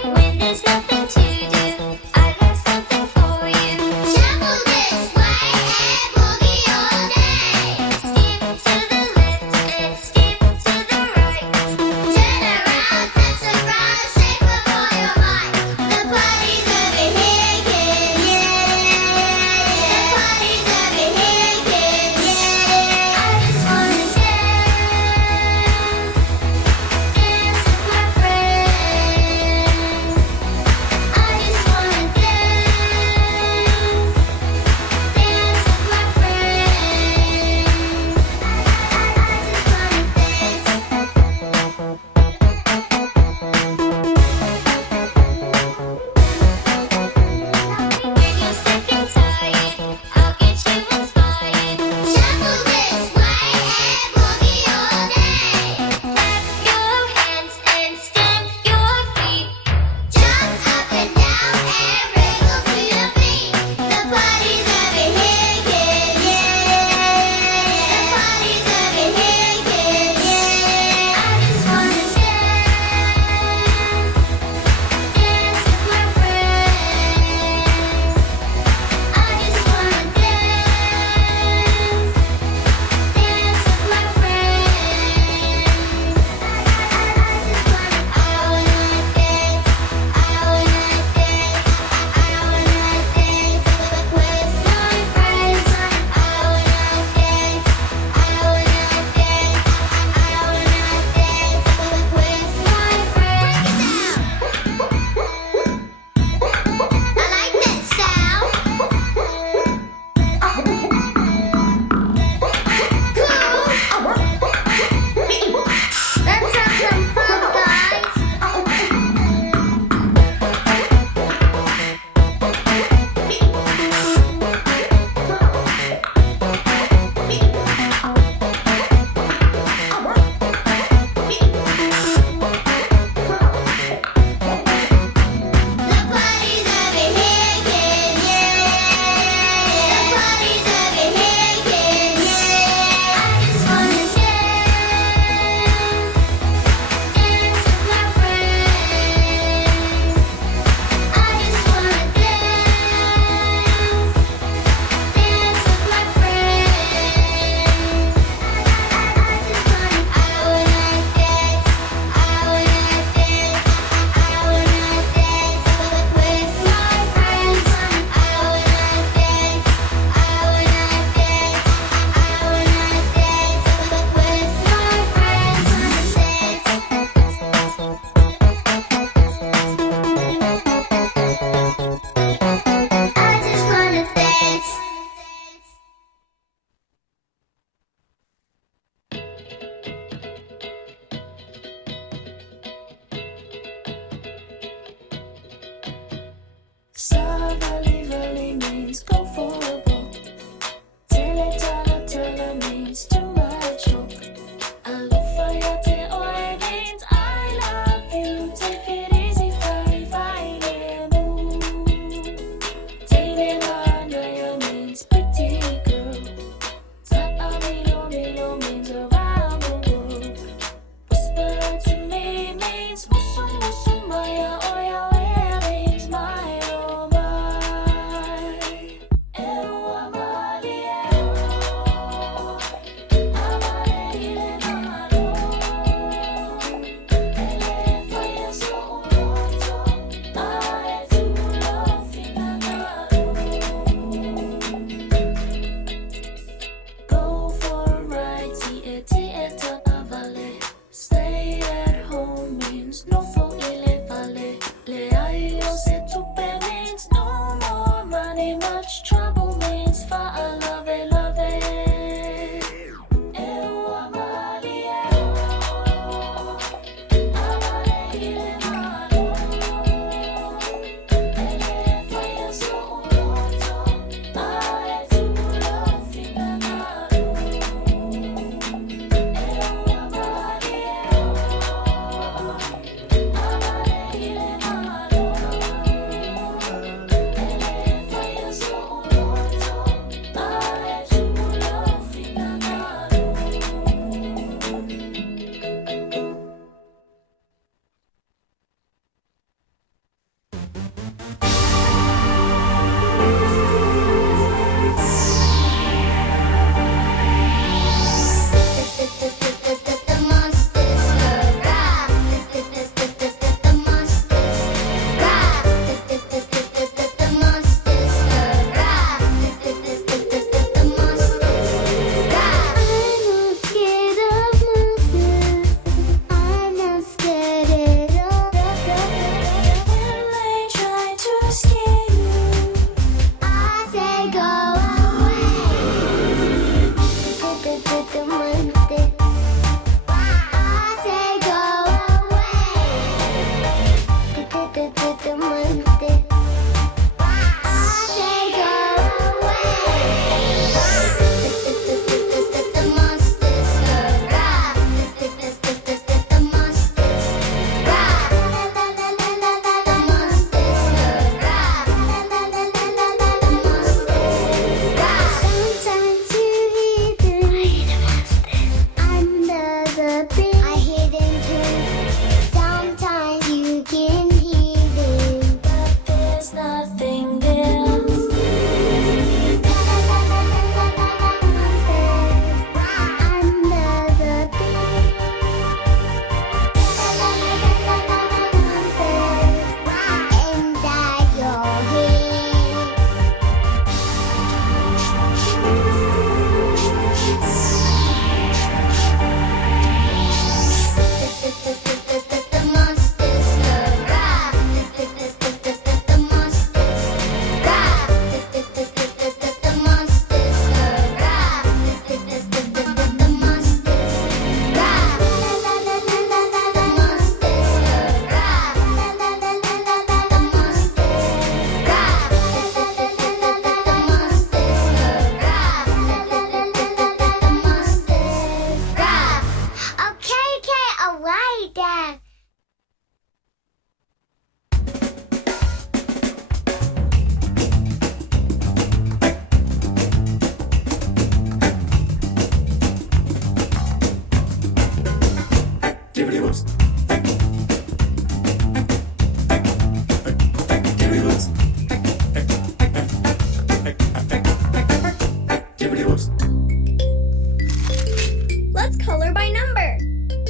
When there's nothing to do, I got something for you. Shuffle this way and boogie all day. Skip to the left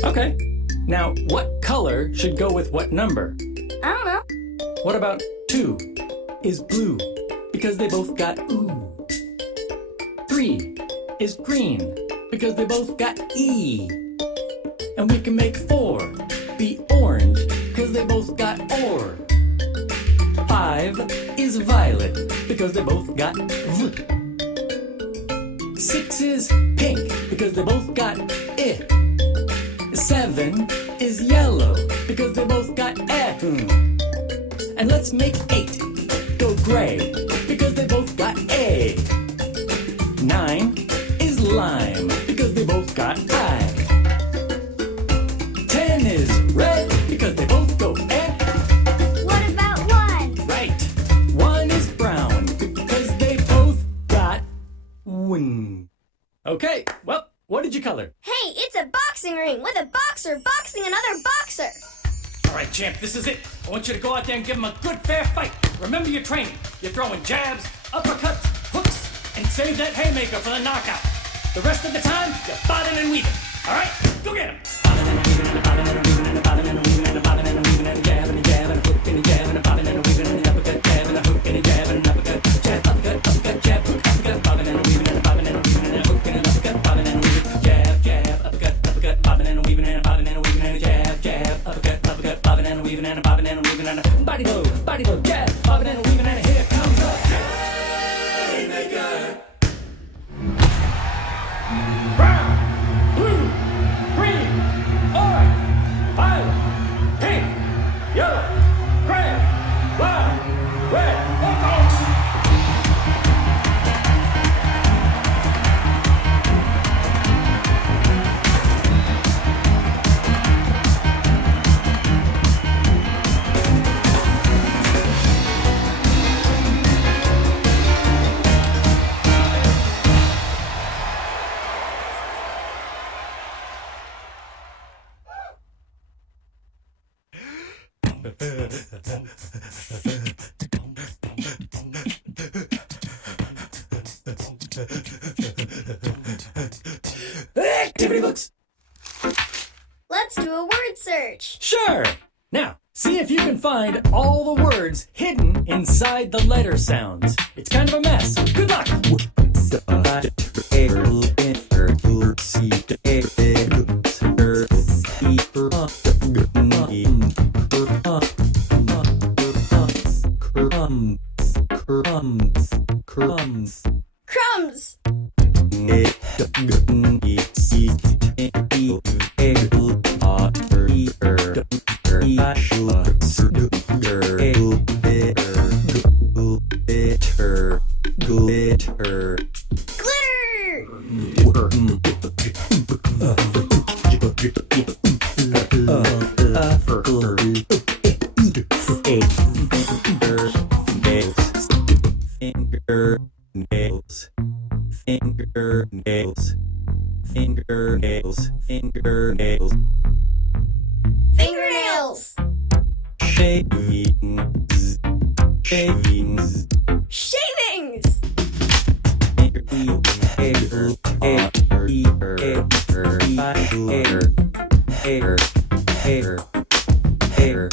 Okay. Now, what color should go with what number? I don't know. What about 2 is blue because they both got ooh. 3 is green because they both got E. And we can make 4 be orange because they both got or. 5 is violet because they both got V. 6 is pink because they both got I. 7 is yellow because they both got eh. And let's make 8 go gray because they both got A. 9 is lime because they both got I. 10 is red because they both go eh. What about 1? Right. 1 is brown because they both got wing. Okay, well, what did you color? Hey, it's a boxing ring with a boxer boxing another boxer. All right, champ, this is it. I want you to go out there and give him a good, fair fight. Remember your training. You're throwing jabs, uppercuts, hooks, and save that haymaker for the knockout. The rest of the time, you're bobbing and weaving. All right? Go get him. Bobbing and weaving and bobbing and weaving and bobbing and weaving and bobbing and weaving and jab and a jab and a hook and a jab and a bobbing and a weaving and an uppercut jab and a hook and a jab and an uppercut jab, uppercut jab, hook, uppercut, bobbing and a weaving and a bobbing and a weaving and a hook and an uppercut, bobbing and a weaving, jab, jab, uppercut, bobbing and a weaving and a bobbing and a weaving and a jab, jab, uppercut, bobbing and a weaving and a bobbing and a weaving and a body blow, jab, bobbing and a weaving and a here comes the haymaker. Brown, blue, green, orange, violet, pink, yellow, gray, black, red, walk on. Activity books. Let's do a word search. Sure. Now, see if you can find all the words hidden inside the letter sounds. It's kind of a mess. Good luck. Crumbs. Crumbs. Glitter. Glitter. Fingernails. Fingernails. Shavings. Shavings. Hair.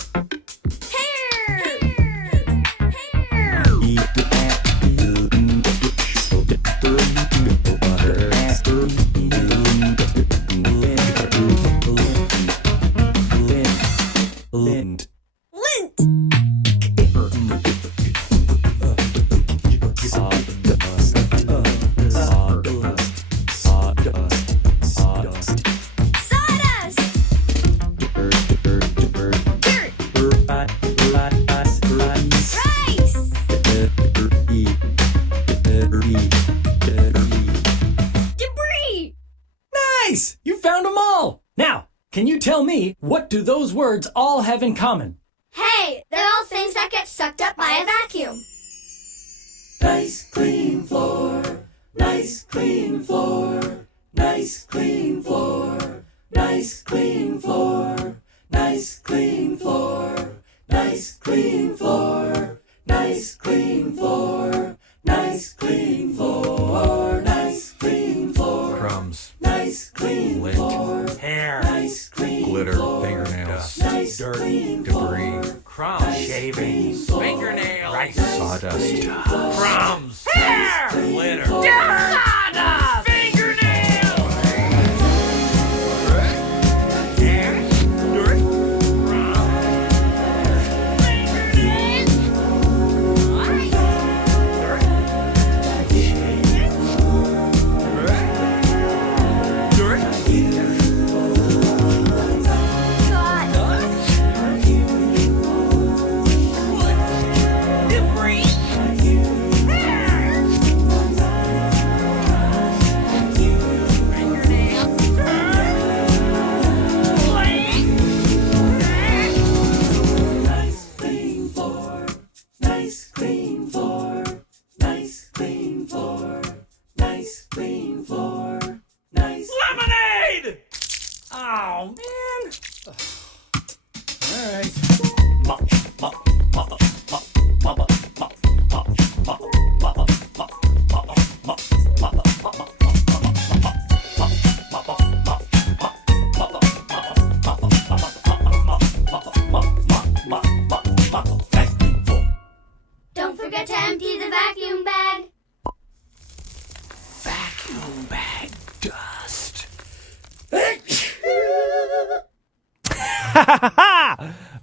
Lint. Sawdust. Dirt. Rice. Debris. Nice! You found them all! Now, can you tell me, what do those words all have in common? Hey, they're all things that get sucked up by a vacuum. Nice clean floor, nice clean floor, nice clean floor, nice clean floor, nice clean floor, nice clean floor, nice clean floor, nice clean floor, nice clean floor. Crumbs. Nice clean floor. Hair. Nice clean glitter, fingernails, dirt, debris, crumbs, shavings, fingernails, rice, sawdust, crumbs, hair, glitter, dirt, sawdust, fingernails, hair, dirt, lemonade! Oh, man. All right. Don't forget to empty the vacuum bag. Vacuum bag dust.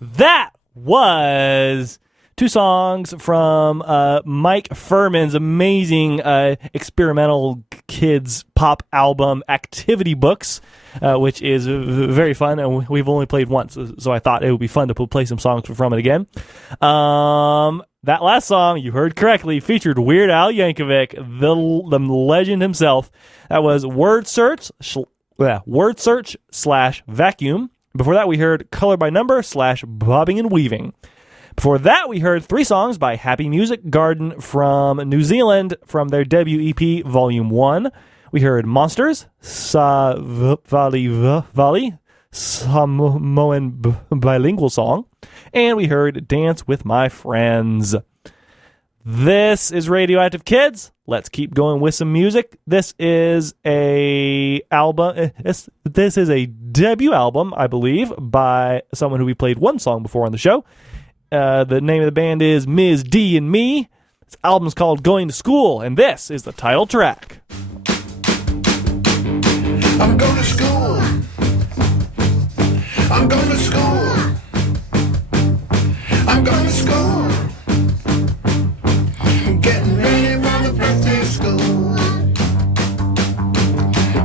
That was two songs from Mike Furman's amazing experimental kids pop album Activity Books, which is very fun, and we've only played once, so I thought it would be fun to play some songs from it again. That last song, you heard correctly, featured Weird Al Yankovic, the legend himself. That was Word Search / Vacuum. Before that, we heard Color by Number / Bobbing and Weaving. Before that, we heard three songs by Happy Music Garden from New Zealand from their debut EP, Volume 1. We heard Monsters, Sa Vali, Samoan bilingual song. And we heard Dance with My Friends. This is Radioactive Kids. Let's keep going with some music. This is a album. This is a debut album, I believe, by someone who we played one song before on the show. The name of the band is Ms. D and Me. This album's called Going to School, and this is the title track. I'm going to school. I'm going to school. I'm going to school. I'm getting ready for the first day of school.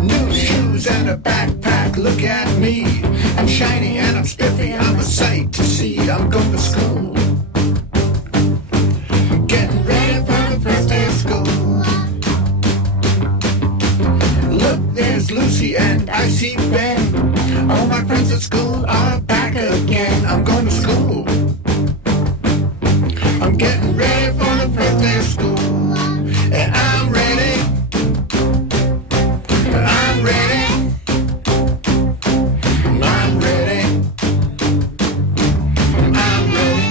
New shoes and a backpack, look at me. I'm shiny and I'm spiffy, I'm a sight to see. I'm going to school. I'm getting ready for the first day of school. Look, there's Lucy and I see Ben. All my friends at school are back again. I'm going to school. I'm getting ready for the first day of school. And I'm ready. I'm ready. I'm ready. I'm ready.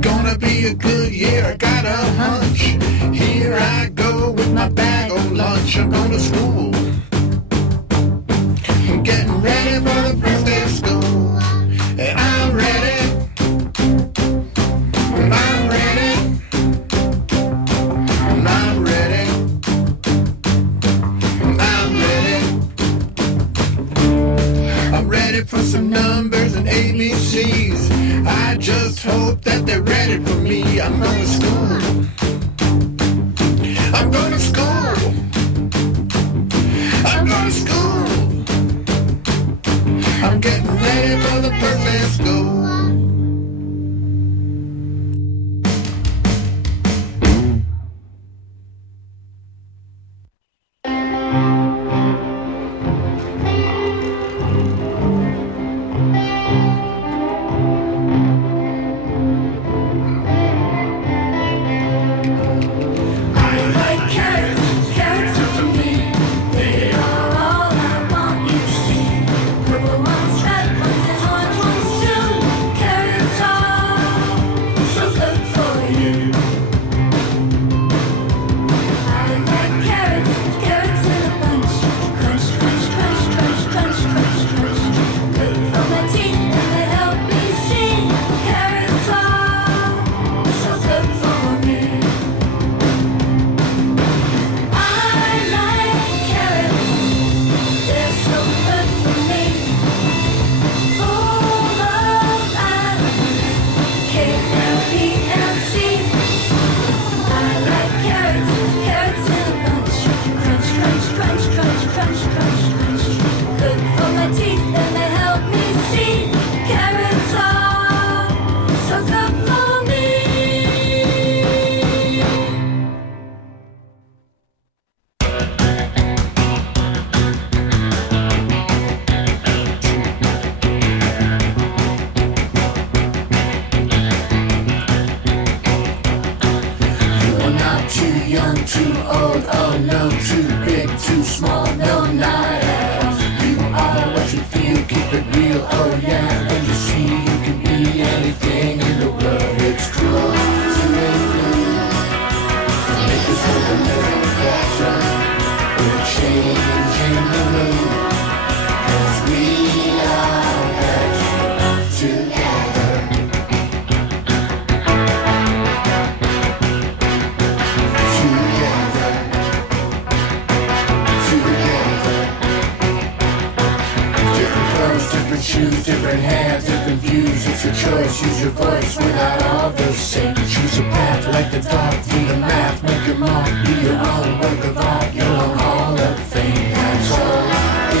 Gonna be a good year, I got a hunch. Here I go with my bag of lunch. I'm going to school. I'm getting ready for the first day of school. And I'm ready. I'm ready. I'm ready. I'm ready. I'm ready for some numbers and ABCs. I just hope that they're ready for me. I'm going to school. I'm going to school. I'm going to school. I'm getting ready for the first day of school. too small, no, not at all. You are what you feel, keep it real, oh yeah. When you see you can be anything in the world, it's cruel to include. Make this world a little better. We're changing the mood, 'cause we are better together. Different shoes, different hair, different views. It's your choice, use your voice without all the same. Choose a path like the dark, do the math, make your mark, be your own work of art, your own hall of fame. That's all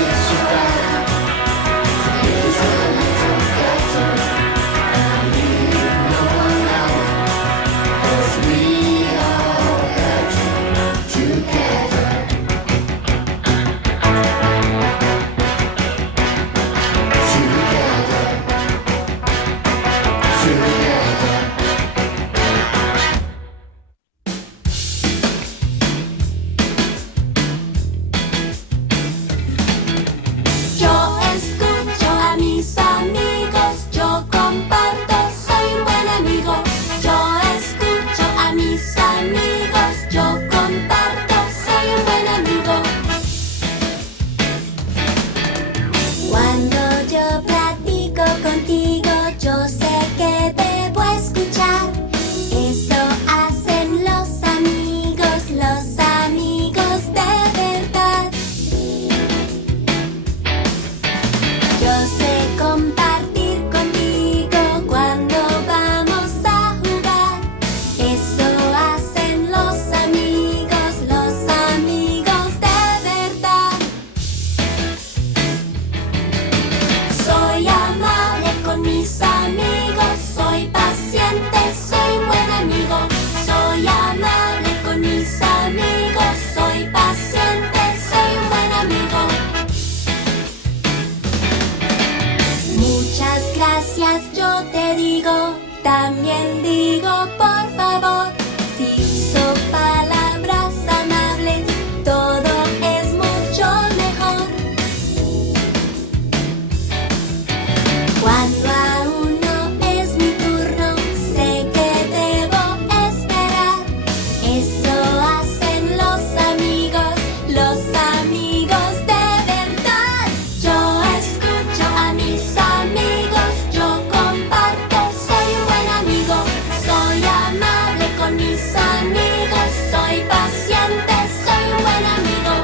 it's about. To make this world a little better and leave no one out, 'cause we are better together. Yo escucho a mis amigos, yo comparto, soy un buen amigo. Yo escucho a mis amigos, yo comparto, soy un buen amigo. Cuando yo platico contigo, yo sé que debo escuchar. Eso hacen los amigos de verdad. Yo sé compartir contigo cuando vamos a jugar. Eso hacen los amigos de verdad. Soy amable con mis amigos, soy paciente, soy un buen amigo. Soy amable con mis amigos, soy paciente, soy un buen amigo. Muchas gracias yo te digo, también digo por favor. Si uso palabras amables, todo es mucho mejor. Cuando aún no es mi turno, sé que debo esperar. Eso hacen los amigos de verdad. Yo escucho a mis amigos, yo comparto, soy un buen amigo. Soy amable con mis amigos, soy paciente, soy un buen amigo.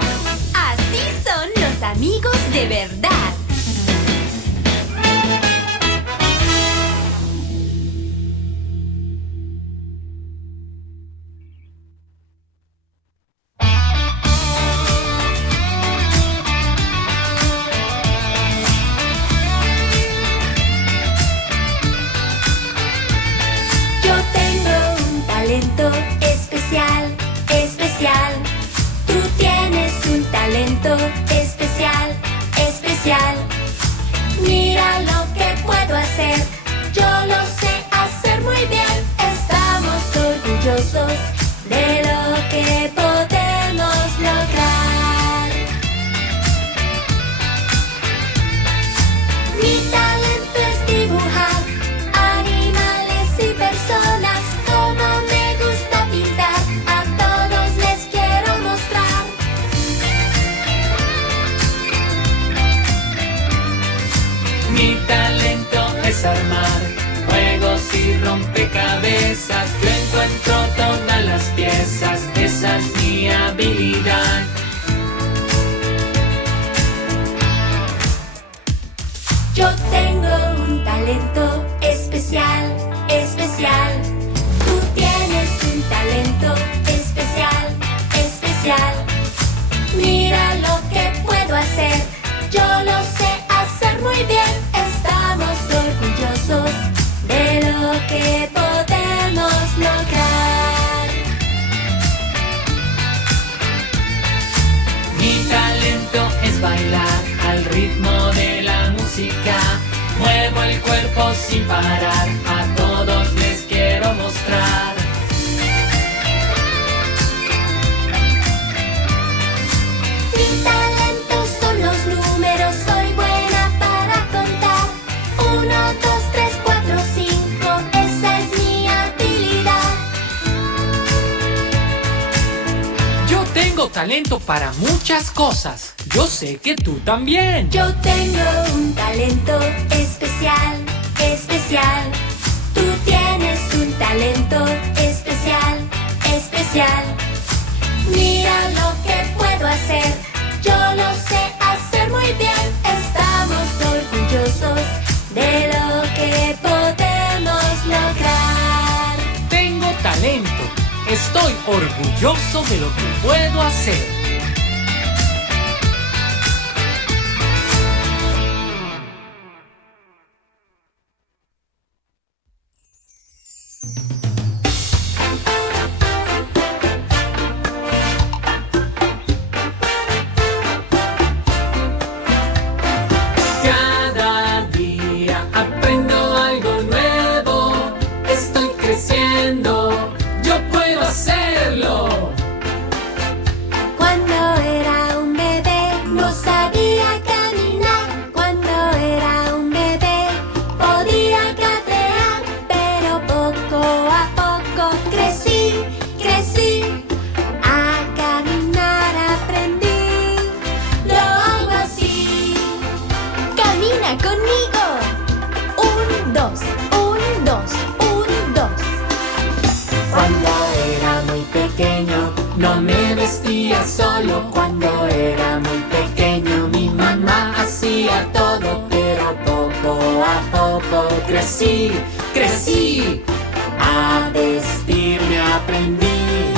Así son los amigos de verdad. Yo tengo un talento especial, especial. Tú tienes un talento especial, especial. Mira lo que puedo hacer, yo lo sé hacer muy bien. Estamos orgullosos de lo que podemos lograr. Mi talento es dibujar animales y personas. Como me gusta pintar, a todos les quiero mostrar. Mi talento es armar juegos y rompecabezas. Yo encuentro todas las piezas, esa es mi habilidad. Yo tengo un talento especial, especial. Tú tienes un talento especial, especial. Mira lo que puedo hacer, yo lo sé hacer muy bien. Estamos orgullosos de lo que podemos lograr. Mi talento es bailar al ritmo de la música. Muevo el cuerpo sin parar, a todos les quiero mostrar. talento para muchas cosas. Yo sé que tú también. Yo tengo un talento especial, especial. Tú tienes un talento especial, especial. Mira lo que puedo hacer, yo lo sé hacer muy bien. Estamos orgullosos de lo que podemos lograr. Tengo talento. Estoy orgulloso de lo que puedo hacer. Cada día aprendo algo nuevo. Estoy creciendo. Yo puedo hacerlo. Cuando era un bebé no sabía caminar. Cuando era un bebé podía gatear. Pero poco a poco crecí, crecí. A caminar aprendí. Lo hago así. Camina conmigo. 1, 2, 1, 2, 1, 2. Cuando era muy pequeño no me vestía solo. Cuando era muy pequeño mi mamá hacía todo. Pero poco a poco crecí, crecí. A vestirme aprendí.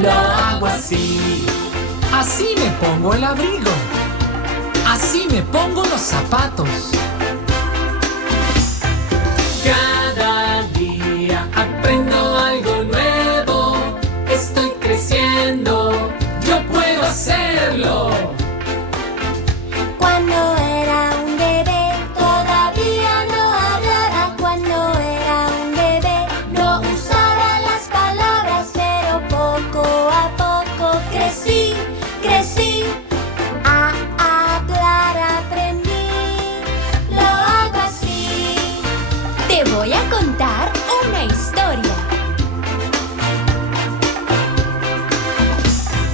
Lo hago así. Así me pongo el abrigo. Así me pongo los zapatos. Cada día aprendo algo nuevo. Estoy creciendo. Yo puedo hacerlo. Cuando era un bebé todavía no hablaba. Cuando era un bebé no usaba las palabras. Pero poco a poco crecí, crecí. A hablar aprendí. Lo hago así. Te voy a contar una historia.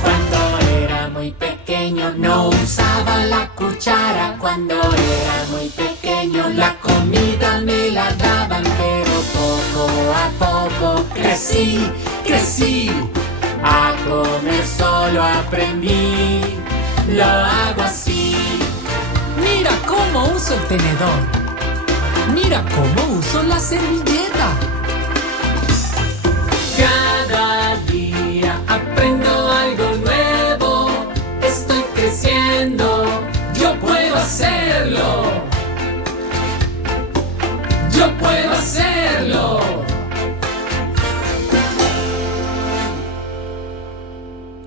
Cuando era muy pequeño no usaba la cuchara. Cuando era muy pequeño la comida me la daban. Pero poco a poco crecí, crecí. A comer solo aprendí. Lo hago así. Mira cómo uso el tenedor. Mira cómo uso la servilleta. Cada día aprendo algo nuevo. Estoy creciendo. Yo puedo hacerlo. Yo puedo hacerlo.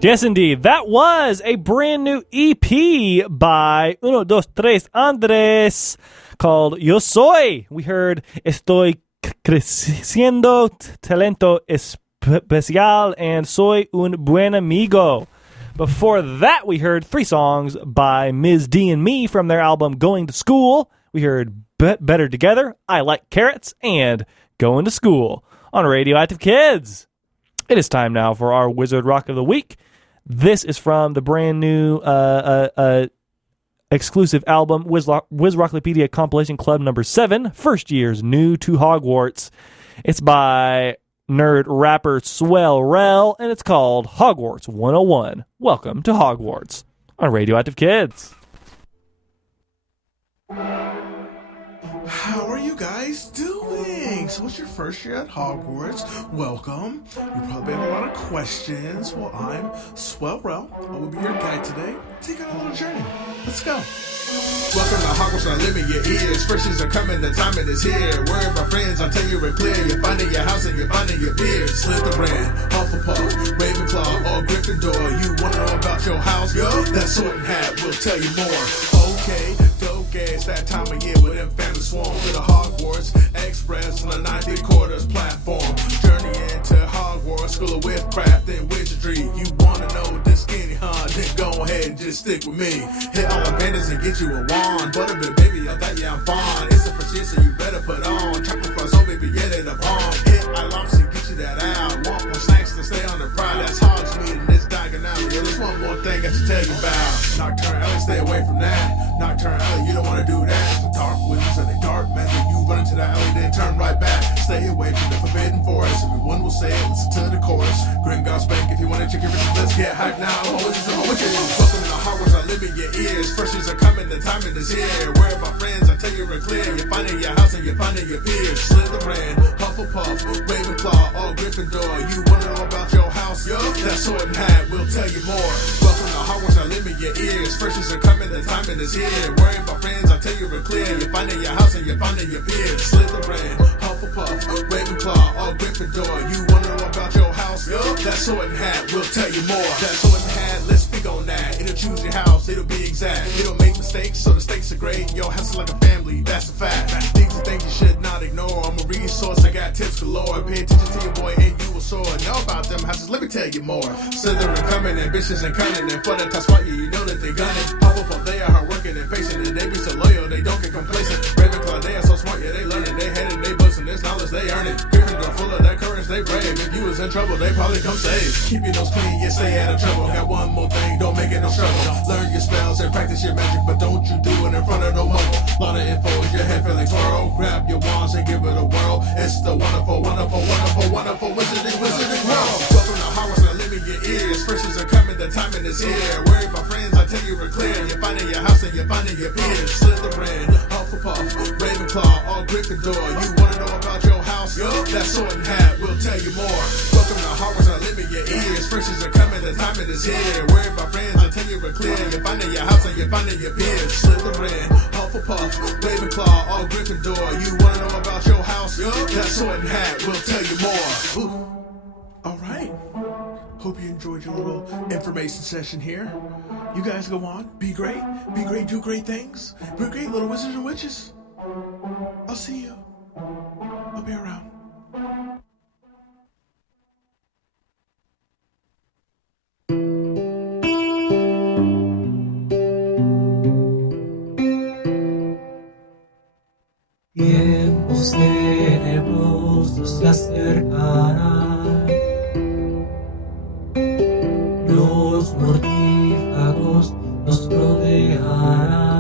Yes, indeed. That was a brand new EP by 123 Andres called Yo Soy. We heard Estoy creciendo, talento especial, and Soy un buen amigo. Before that, we heard 3 songs by Ms. D and Me from their album Going to School. We heard Better Together, I Like Carrots, and Going to School on Radioactive Kids. It is time now for our Wizard Rock of the Week. This is from the brand new exclusive album, Wiz Rocklopedia Compilation Club number 7, First Year's New to Hogwarts. It's by nerd rapper Swell Rel, and it's called Hogwarts 101. Welcome to Hogwarts on Radioactive Kids. How are you guys doing? So it's your first year at Hogwarts. Welcome. You probably have a lot of questions. Well, I'm Swell Rel. I will be your guide today. Take on a little journey. Let's go. Welcome to Hogwarts, now limit your ears. First years are coming, the time it is here. Word my friends, I'll tell you it clear. You're finding your house and you're finding your beard. Slytherin, Hufflepuff, Ravenclaw, or Gryffindor. You want to know about your house? Yo, that Sorting Hat will tell you more. Okay, it's that time of year with them family swarm to the Hogwarts Express on the 90 quarters platform. Journey into Hogwarts, School of Witchcraft and Wizardry. You wanna know this skinny, huh? Then go ahead and just stick with me. Hit all the banners and get you a wand. Butterbit, baby, I thought I'm fine. It's the first year, so you better put on. Chocolate frost, oh baby, yeah, they the bomb. Hit alarms and get you that out. Want more snacks to stay on the pride. That's Hogsmeade and this Diagon out. Yo, there's one more thing I should tell you about. Nocturne Alley, stay away from that. Nocturne Alley, you don't wanna do that. It's a dark wizards and a dark magic. You run into the alley, then turn right back. Stay away from the forbidden forest. Everyone will say it, listen to the chorus. Gringotts Bank, if you wanna check your riches, let's get hyped now. My wizards and my witches. Welcome to Hogwarts, I live in your ears. Freshies are coming, the timing is here. Where are my friends? I tell you real clear. You're finding your house and you're finding your peers. Slytherin, Hufflepuff, Ravenclaw, all Gryffindor. You wanna know about your house? Yo, that sword and hat will tell you more. Welcome to Hogwarts, I live in your ears. Freshies are coming, the timing is here. Worry about friends, I tell you real clear. You're finding your house and you're finding your peers. Slytherin, Hufflepuff, Ravenclaw, all Gryffindor. You wanna know about your house? Yo, that sword and hat will tell you more. That sword and hat, let's speak on that. It'll choose your house, it'll be exact. It'll make mistakes, so the stakes are great. Your house is like a family, that's a fact. Things and things you should not ignore. I'm a resource, I got tips galore. Pay attention to your boy and you will soar. Know about them houses, let me tell you more. Slytherin coming, ambitious and cunning. And for the top spot, you know that they gunning. Hufflepuff, they are hardworking and patient. And they be so loyal, they don't get complacent. Ravenclaw, they are so smart, yeah, they learning. They head and they bustin', this knowledge they earning. Gryffindor full of that courage, they brave. If you was in trouble, they probably come save. Keep your nose clean, yeah, stay out of trouble. Got one more thing, don't make it no struggle. Learn your spells and practice your magic, but don't you do it in front of no muggle. Lot of info, your head feeling twirl. Grab your wands and give it a whirl. It's the wonderful, wonderful, wonderful, wonderful wizarding world. Welcome to Hogwarts, I live in your ears. Freshies are coming, the timing is here. Worry about friends, I tell you real clear. You're finding your house and you're finding your peers. Slytherin, Hufflepuff, Ravenclaw, all Gryffindor. You wanna know about your house? Yo, that sword and hat will tell you more. Welcome to Hogwarts, I live in your ears. Freshies are coming, the timing is here. Worry about friends, I tell you real clear. You're finding your house and you're finding your peers. Slytherin, Hufflepuff, Ravenclaw, all Gryffindor. You wanna know about your house? Yo, that sword and hat will tell you more. Ooh. All right. Hope you enjoyed your little information session here. You guys go on, be great, do great things. Be great, little wizards and witches. I'll see you. I'll be around. Tiempos tenebrosos se acercarán, los mortífagos nos rodearán.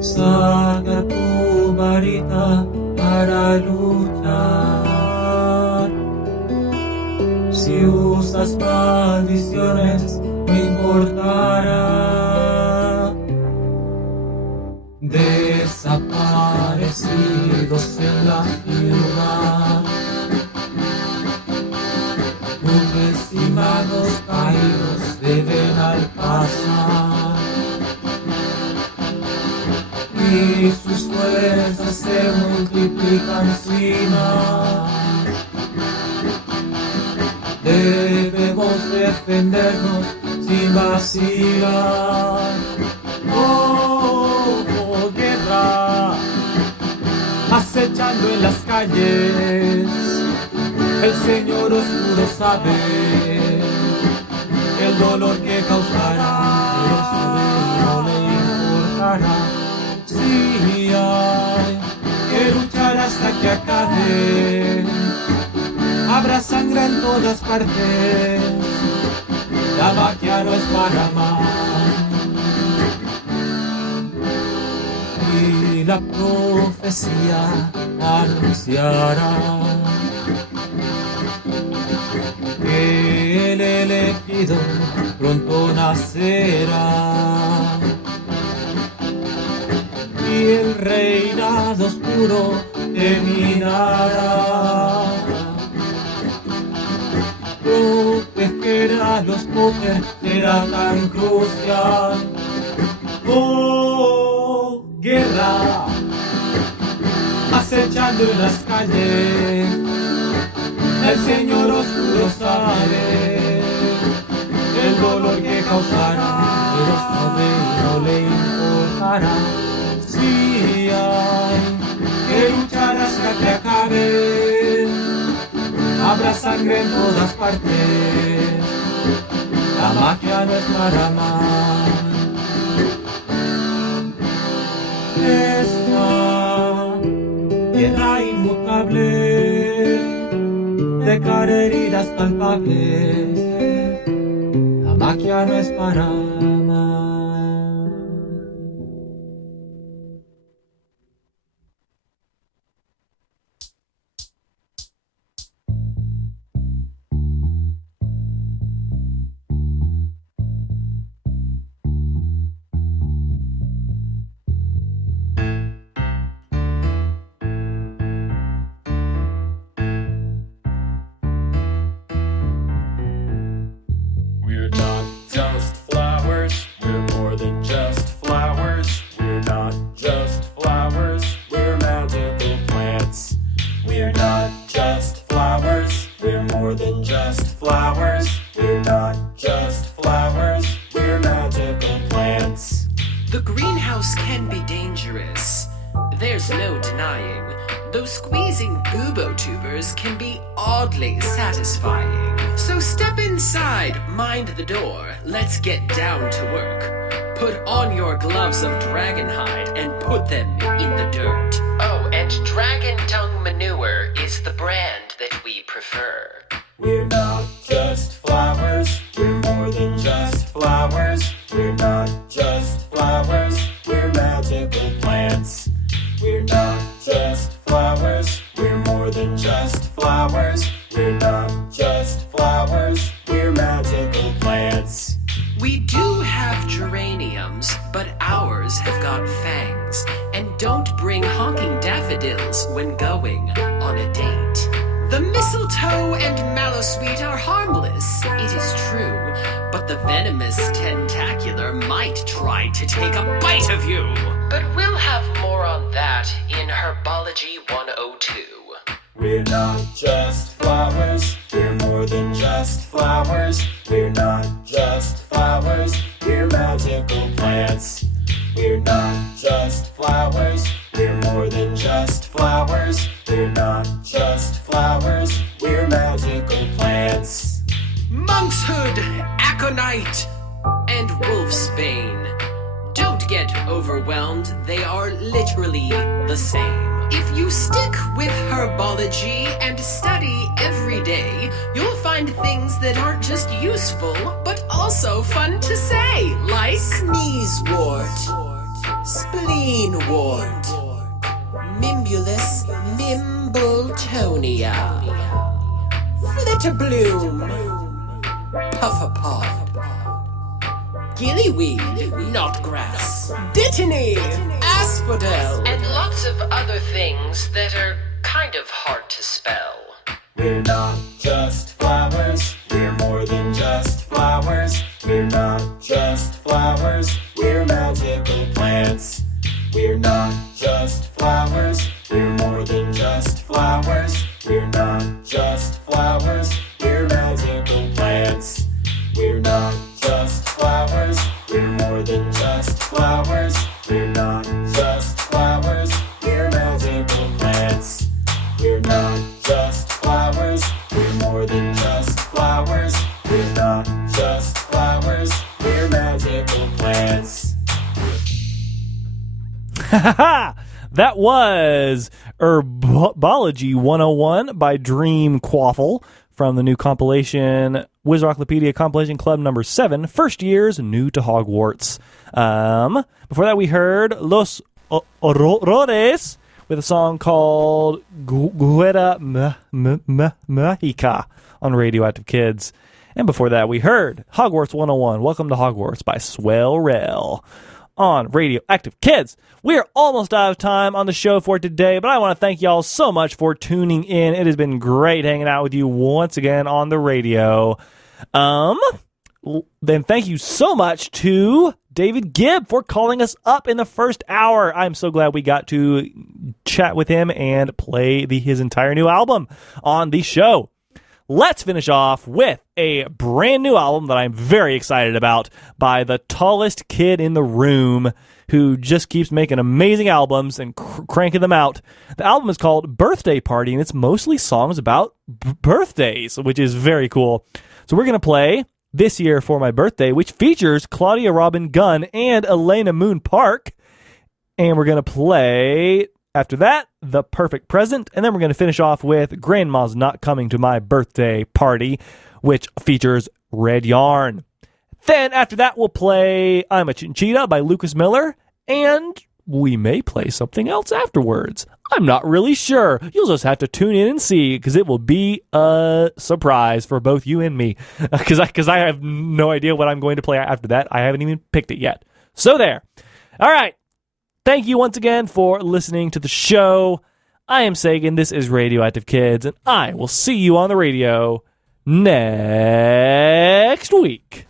Saca tu varita para luchar. Si usas maldiciones, no importará. Desaparecidos en la ciudad, nubes y magos caídos se ven al pasar, y sus fuerzas se multiplican sin más. Debemos defendernos sin vacilar. Guerra, acechando en las calles, el Señor oscuro sabe el dolor que causará, pero sabe no le importará. Si hay que luchar hasta que acabe, habrá sangre en todas partes, la magia no es para más. Y la profecía anunciará que el elegido pronto nacerá y el reinado oscuro terminará. Proteger a los Potter será tan crucial. Guerra, acechando en las calles, el Señor oscuro sabe el dolor que causará, pero sabe no le importará. Si hay que luchar hasta que acabe, habrá sangre en todas partes, la magia no es para más. Esta tierra inmutable de dejar heridas palpables. La magia no es para amar. We're not just flowers, we're more than just flowers. We're not just flowers, we're magical plants. We're not just flowers, we're more than just flowers. We're not just flowers, we're magical plants. The greenhouse can be dangerous. There's no denying. Those squeezing bubo tubers can be oddly satisfying. So step inside, mind the door, let's get down to work. Put on your gloves of dragon hide and put them in the dirt. Oh, and dragon dung manure is the brand that we prefer. We're not just flowers, we're more than just flowers. We're not just flowers, we're magical plants. We're not just flowers, we're more than just flowers. We're not just flowers, we're magical plants. We do have geraniums, but ours have got fangs. And don't bring honking daffodils when going on a date. The mistletoe and mallowsweet are harmless, it is true, but the venomous tentacular might try to take a bite of you. But we'll have more on that in Herbology 102. We're not just flowers, we're more than just flowers. We're not just flowers, we're magical plants. We're not just flowers, we're more than just flowers. We're not just flowers, we're magical plants. Monkshood, aconite, and wolfsbane. Don't get overwhelmed, they are literally the same. If you stick with herbology and study every day, you'll find things that aren't just useful, but also fun to say, like sneezewort, spleenwort, Mimbulus mimbletonia, flitterbloom, pufferpod, gillyweed, knotgrass, dittany, asphodel, and lots of other things that are kind of hard to spell. We're not just flowers, we're more than just flowers. We're not just flowers, we're magical plants. We're not just flowers, we're more than just flowers. We're not just flowers, we're magical plants. We're not just flowers, we're more than just flowers. We're not just flowers, we're magical plants. We're not just flowers, we're more than just flowers. We're not just flowers, we're magical plants. That was Herbology 101 by Dream Quaffle from the new compilation, Wizrocklopedia Compilation Club number 7, First Years New to Hogwarts. Before that, we heard Los Horrores with a song called Guerra Mágica on Radioactive Kids. And before that, we heard Hogwarts 101, Welcome to Hogwarts by Swell Rel on Radioactive Kids. We are almost out of time on the show for today, but I want to thank y'all so much for tuning in. It has been great hanging out with you once again on the radio. Then thank you so much to David Gibb for calling us up in the first hour. I'm so glad we got to chat with him and play his entire new album on the show. Let's finish off with a brand new album that I'm very excited about by the tallest kid in the room, who just keeps making amazing albums and cranking them out. The album is called Birthday Party, and it's mostly songs about birthdays, which is very cool. So we're going to play This Year for My Birthday, which features Claudia Robin Gunn and Elena Moon Park. And we're going to play After that, The Perfect Present, and then we're going to finish off with Grandma's Not Coming to My Birthday Party, which features Red Yarn. Then after that, we'll play I'm a Chinchita by Lucas Miller, and we may play something else afterwards. I'm not really sure. You'll just have to tune in and see, because it will be a surprise for both you and me, because I have no idea what I'm going to play after that. I haven't even picked it yet. So there. All right. Thank you once again for listening to the show. I am Sagan. This is Radioactive Kids, and I will see you on the radio next week.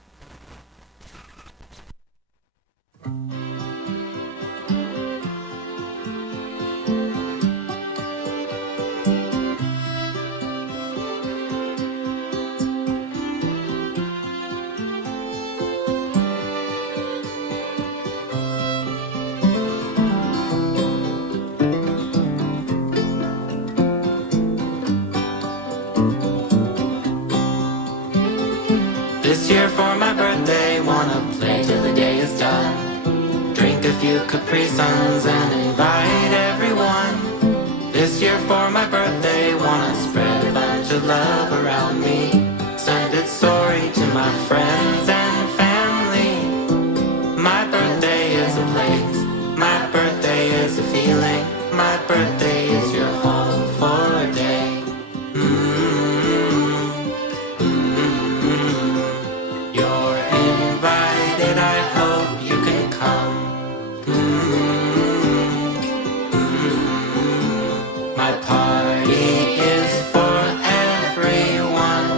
This year for my birthday, wanna play till the day is done. Drink a few Capri Suns and invite everyone. This year for my birthday, wanna spread a bunch of love around me. Send it sorry to my friends and family. My birthday is a place, my birthday is a feeling. My birthday is your home for a day. You're invited, I hope you can come. My party is for everyone.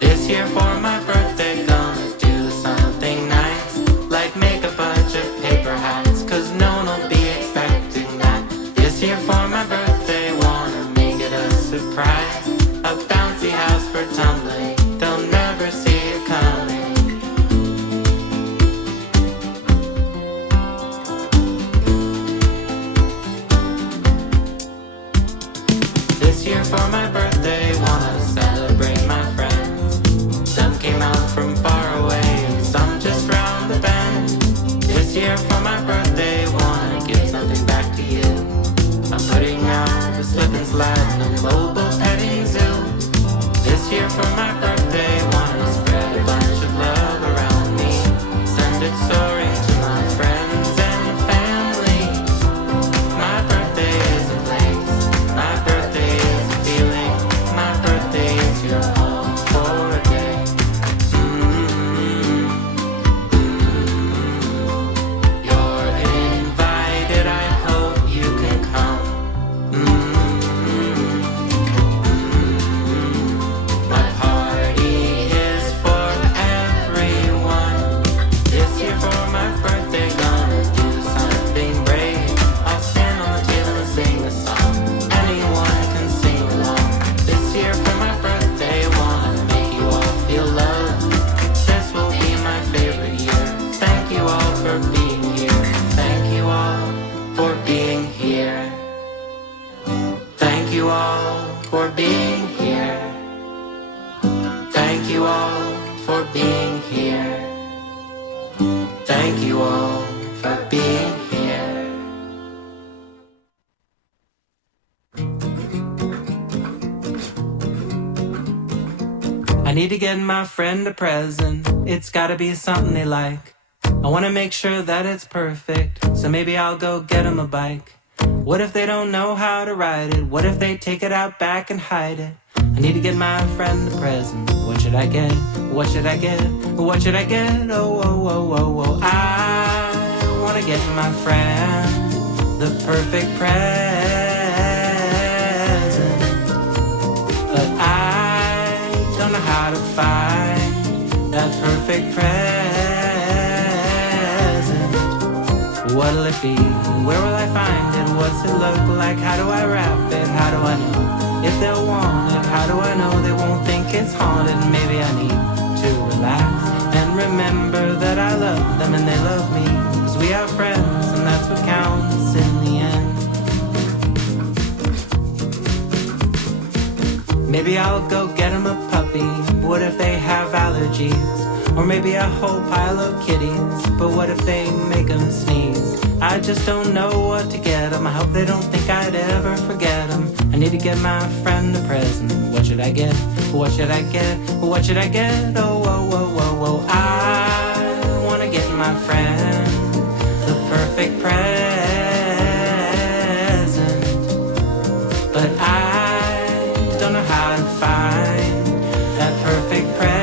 This year for my birthday, gonna do something nice, like make a bunch of paper hats, 'cause no one will be expecting that. This year for my birthday, wanna make it a surprise, a bouncy house for tumbling, they'll never see it coming. This year for my birthday, wanna celebrate my friends. Some came out from far away and some just round the bend. This year for my birthday, wanna give something back to you. I'm putting out a slip and slide in a mobile petting zoo. This year for my birthday, wanna spread a bunch of love around me. Send it soaring to my friends and family. My birthday is a place, my birthday is a feeling. My birthday is your home for a day. You're invited, I hope you can come. My party is for everyone. This year for my birthday, gonna do something brave. I'll stand on the table and sing a song. Anyone can sing along. This year for my birthday, wanna make you all feel loved. This will be my favorite year. Thank you all for being here. Thank you all for being here. Thank you all for being here. Thank you all for being here. Thank you all for being here. I need to get my friend a present. It's gotta be something they like. I wanna make sure that it's perfect, so maybe I'll go get them a bike. What if they don't know how to ride it? What if they take it out back and hide it? I need to get my friend a present. What should I get? What should I get? What should I get? Oh, oh, oh, oh, oh. I wanna get my friend the perfect present, but I don't know how to find that perfect present. What'll it be? Where will I find it? What's it look like? How do I wrap it? How do I know if they'll want it? How do I know they won't think it's haunted? Maybe I need to relax and remember that I love them and they love me, 'cause we are friends and that's what counts in the end. Maybe I'll go get them a puppy. What if they have allergies? Or maybe a whole pile of kitties. But what if they make them sneeze? I just don't know what to get them. I hope they don't think I'd ever forget them. I need to get my friend a present. What should I get? What should I get? What should I get? Oh, whoa, whoa, whoa, whoa. I want to get my friend the perfect present. But I don't know how to find that perfect present.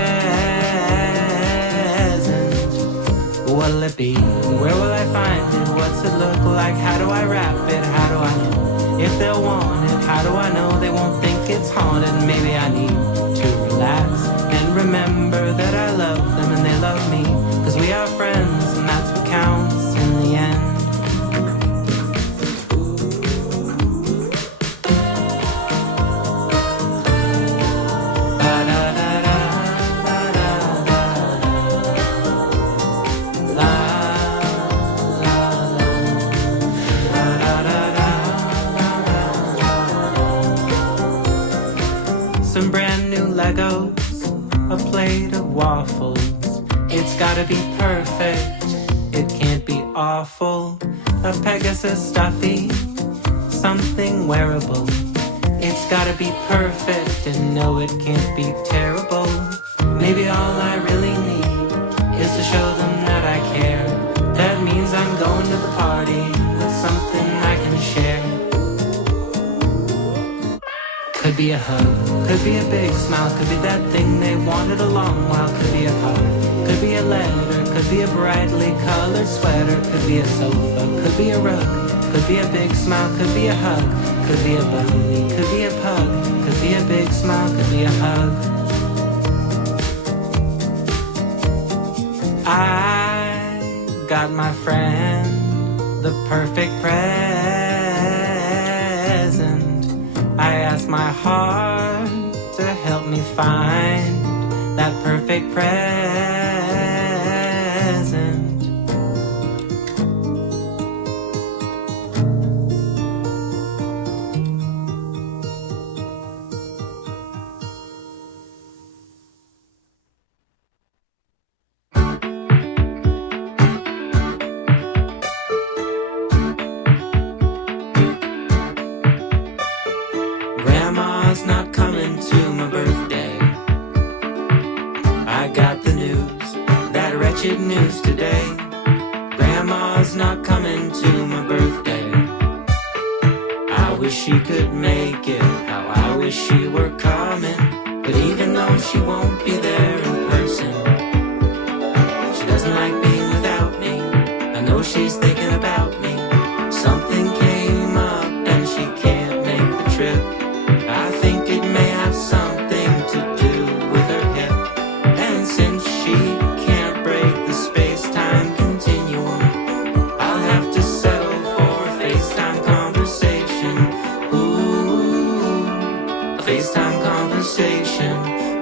What'll it be? Where will I find it? What's it look like? How do I wrap it? How do I know if they'll want it? How do I know they won't think it's haunted? Maybe I need to relax and remember that I love them and they love me, 'cause we are friends and that's what counts in the end. Some brand new Legos, a plate of waffles. It's gotta be perfect, it can't be awful. A Pegasus stuffy, something wearable. It's gotta be perfect and no, it can't be terrible. Maybe all I really need is to show them that I care. That means I'm going to the party with something I can share. Could be a hug, could be a big smile, could be that thing they wanted a long while. Could be a card, could be a letter, could be a brightly colored sweater. Could be a sofa, could be a rug, could be a big smile, could be a hug. Could be a bunny, could be a pug, could be a big smile, could be a hug. I got my friend the perfect present. I asked my heart to help me find that perfect present. Grandma's not coming to my birthday. I got the news, that wretched news today. Grandma's not coming to my birthday. I wish she could make it, how I wish she were coming. But even though she won't be there in person, she doesn't like being without me. I know she's thinking about me. Something came up and she can't make the trip. I think it may have something to do with her hip. And since she can't break the space-time continuum, I'll have to settle for a FaceTime conversation. Ooh, a FaceTime conversation.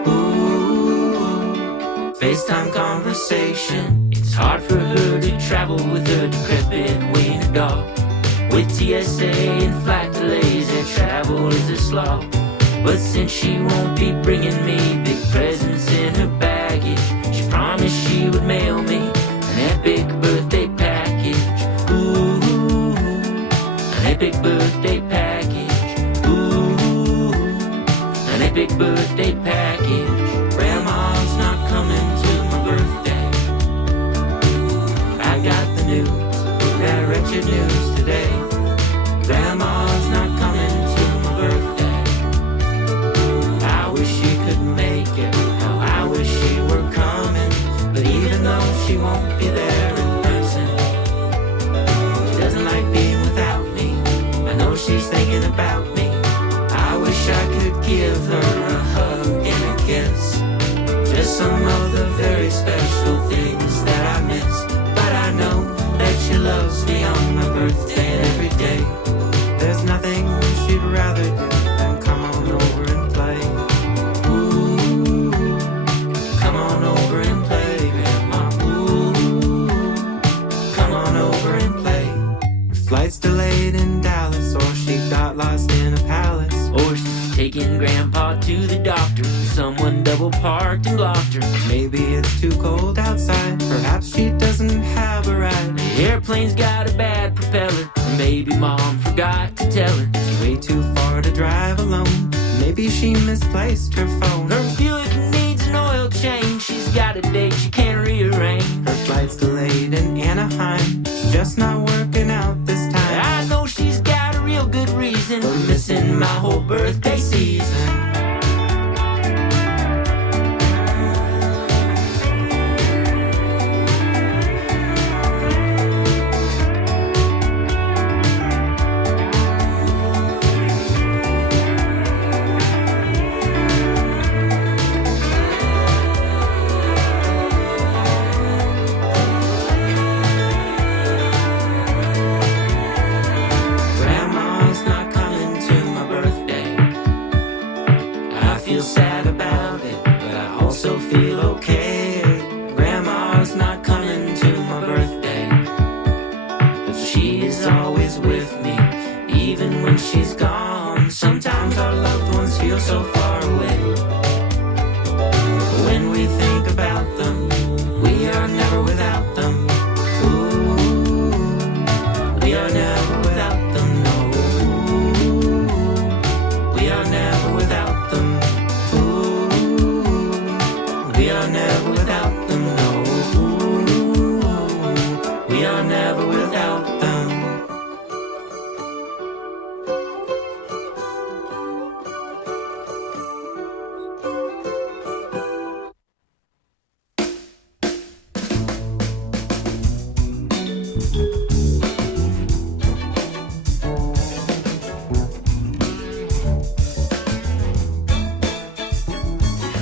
Ooh, FaceTime conversation. It's hard for her to travel with her decrepit wiener dog. With TSA and flight delays, air travel is a slog. But since she won't be bringing me big presents in her baggage, she promised she would mail me an epic birthday package. Ooh, an epic birthday package. Ooh, an epic birthday package. Grandma's not coming to my birthday. I got the news, that wretched news today. Grandma's not coming to my birthday. I wish she could make it, how I wish she were coming. But even though she won't be there in person, she doesn't like being without me. I know she's thinking about me. I wish I could give her a hug and a kiss, just some of the very special things that I miss. But I know that she loves me on my birthday and every day. There's nothing she'd rather do than come on over and play. Ooh, come on over and play, Grandma. Ooh, come on over and play. Her flight's delayed in Dallas, or she got lost in a palace, or she's taking Grandpa to the doctor. Someone double parked and blocked her. Maybe it's too cold outside. Perhaps she doesn't have a ride. The airplane's got a bad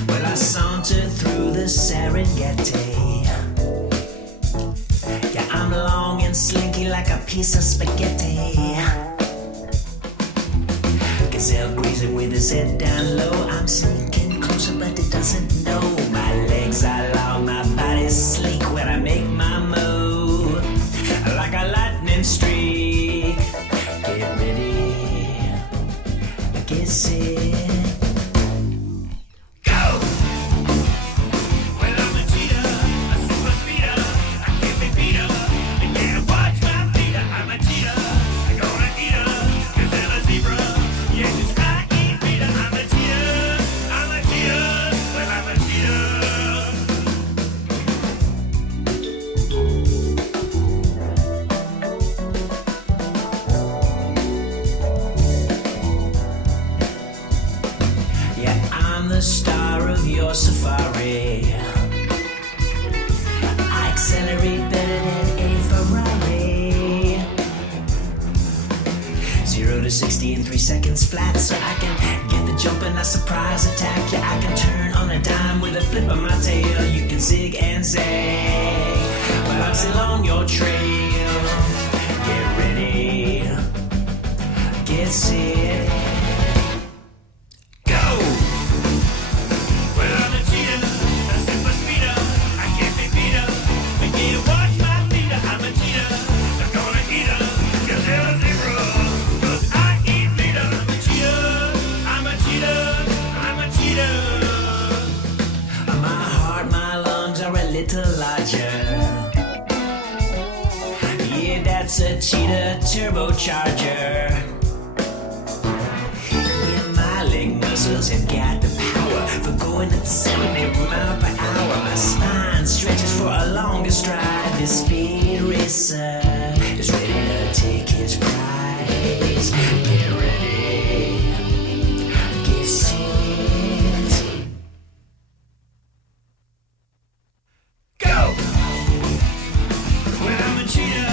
Well, I sauntered through the Serengeti. Yeah, I'm long and slinky like a piece of spaghetti. Gazelle grazing with his head down low. I'm sneaking closer, but it doesn't know. My legs are long, my body's sleek when I make my move. Like a lightning streak. Get ready, get set. Star of your safari. I accelerate better than a Ferrari. 0 to 60 in 3 seconds flat, so I can get the jump and a surprise attack. Yeah, I can turn on a dime with a flip of my tail. You can zig and zag, but I'm still on your trail. Get ready, get set. That's a cheetah turbocharger. Yeah, my leg muscles have got the power for going at 70 miles per hour. My spine stretches for a longer stride. This speed racer is ready to take his prize. Get ready, get set, go! Well, I'm a cheetah.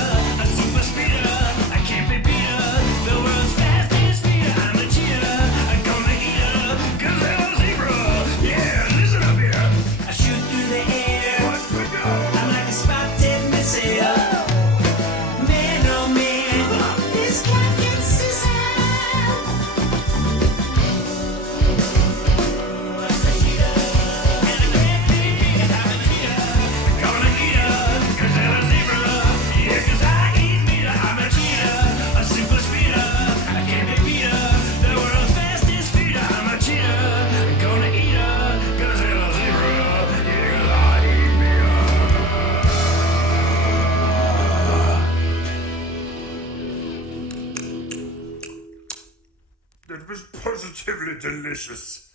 That was positively delicious.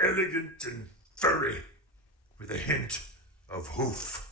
Elegant and furry, with a hint of hoof.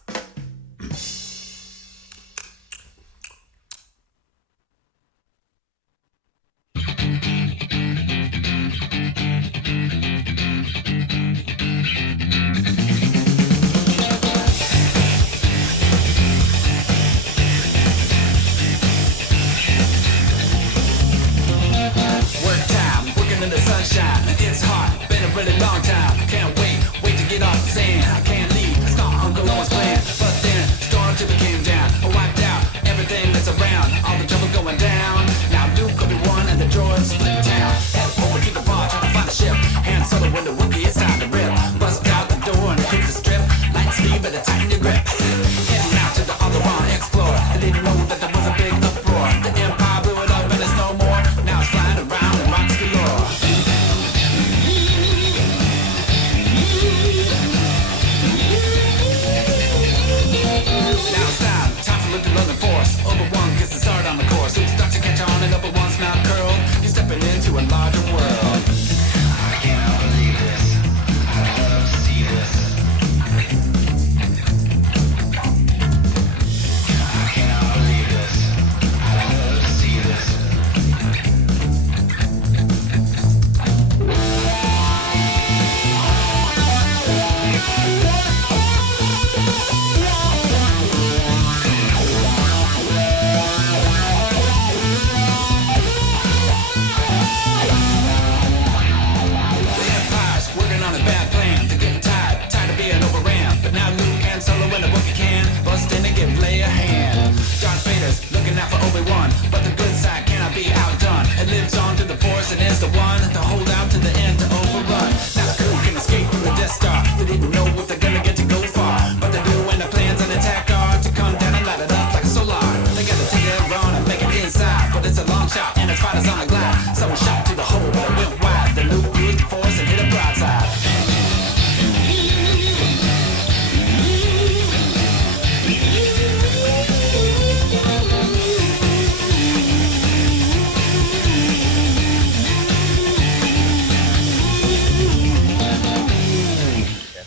It's hot, been a really long time. Can't wait to get off the sand. I can't leave, it's not Uncle Owen's plan. But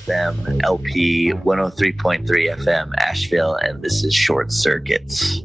FM LP 103.3 FM Asheville, and this is Short Circuits.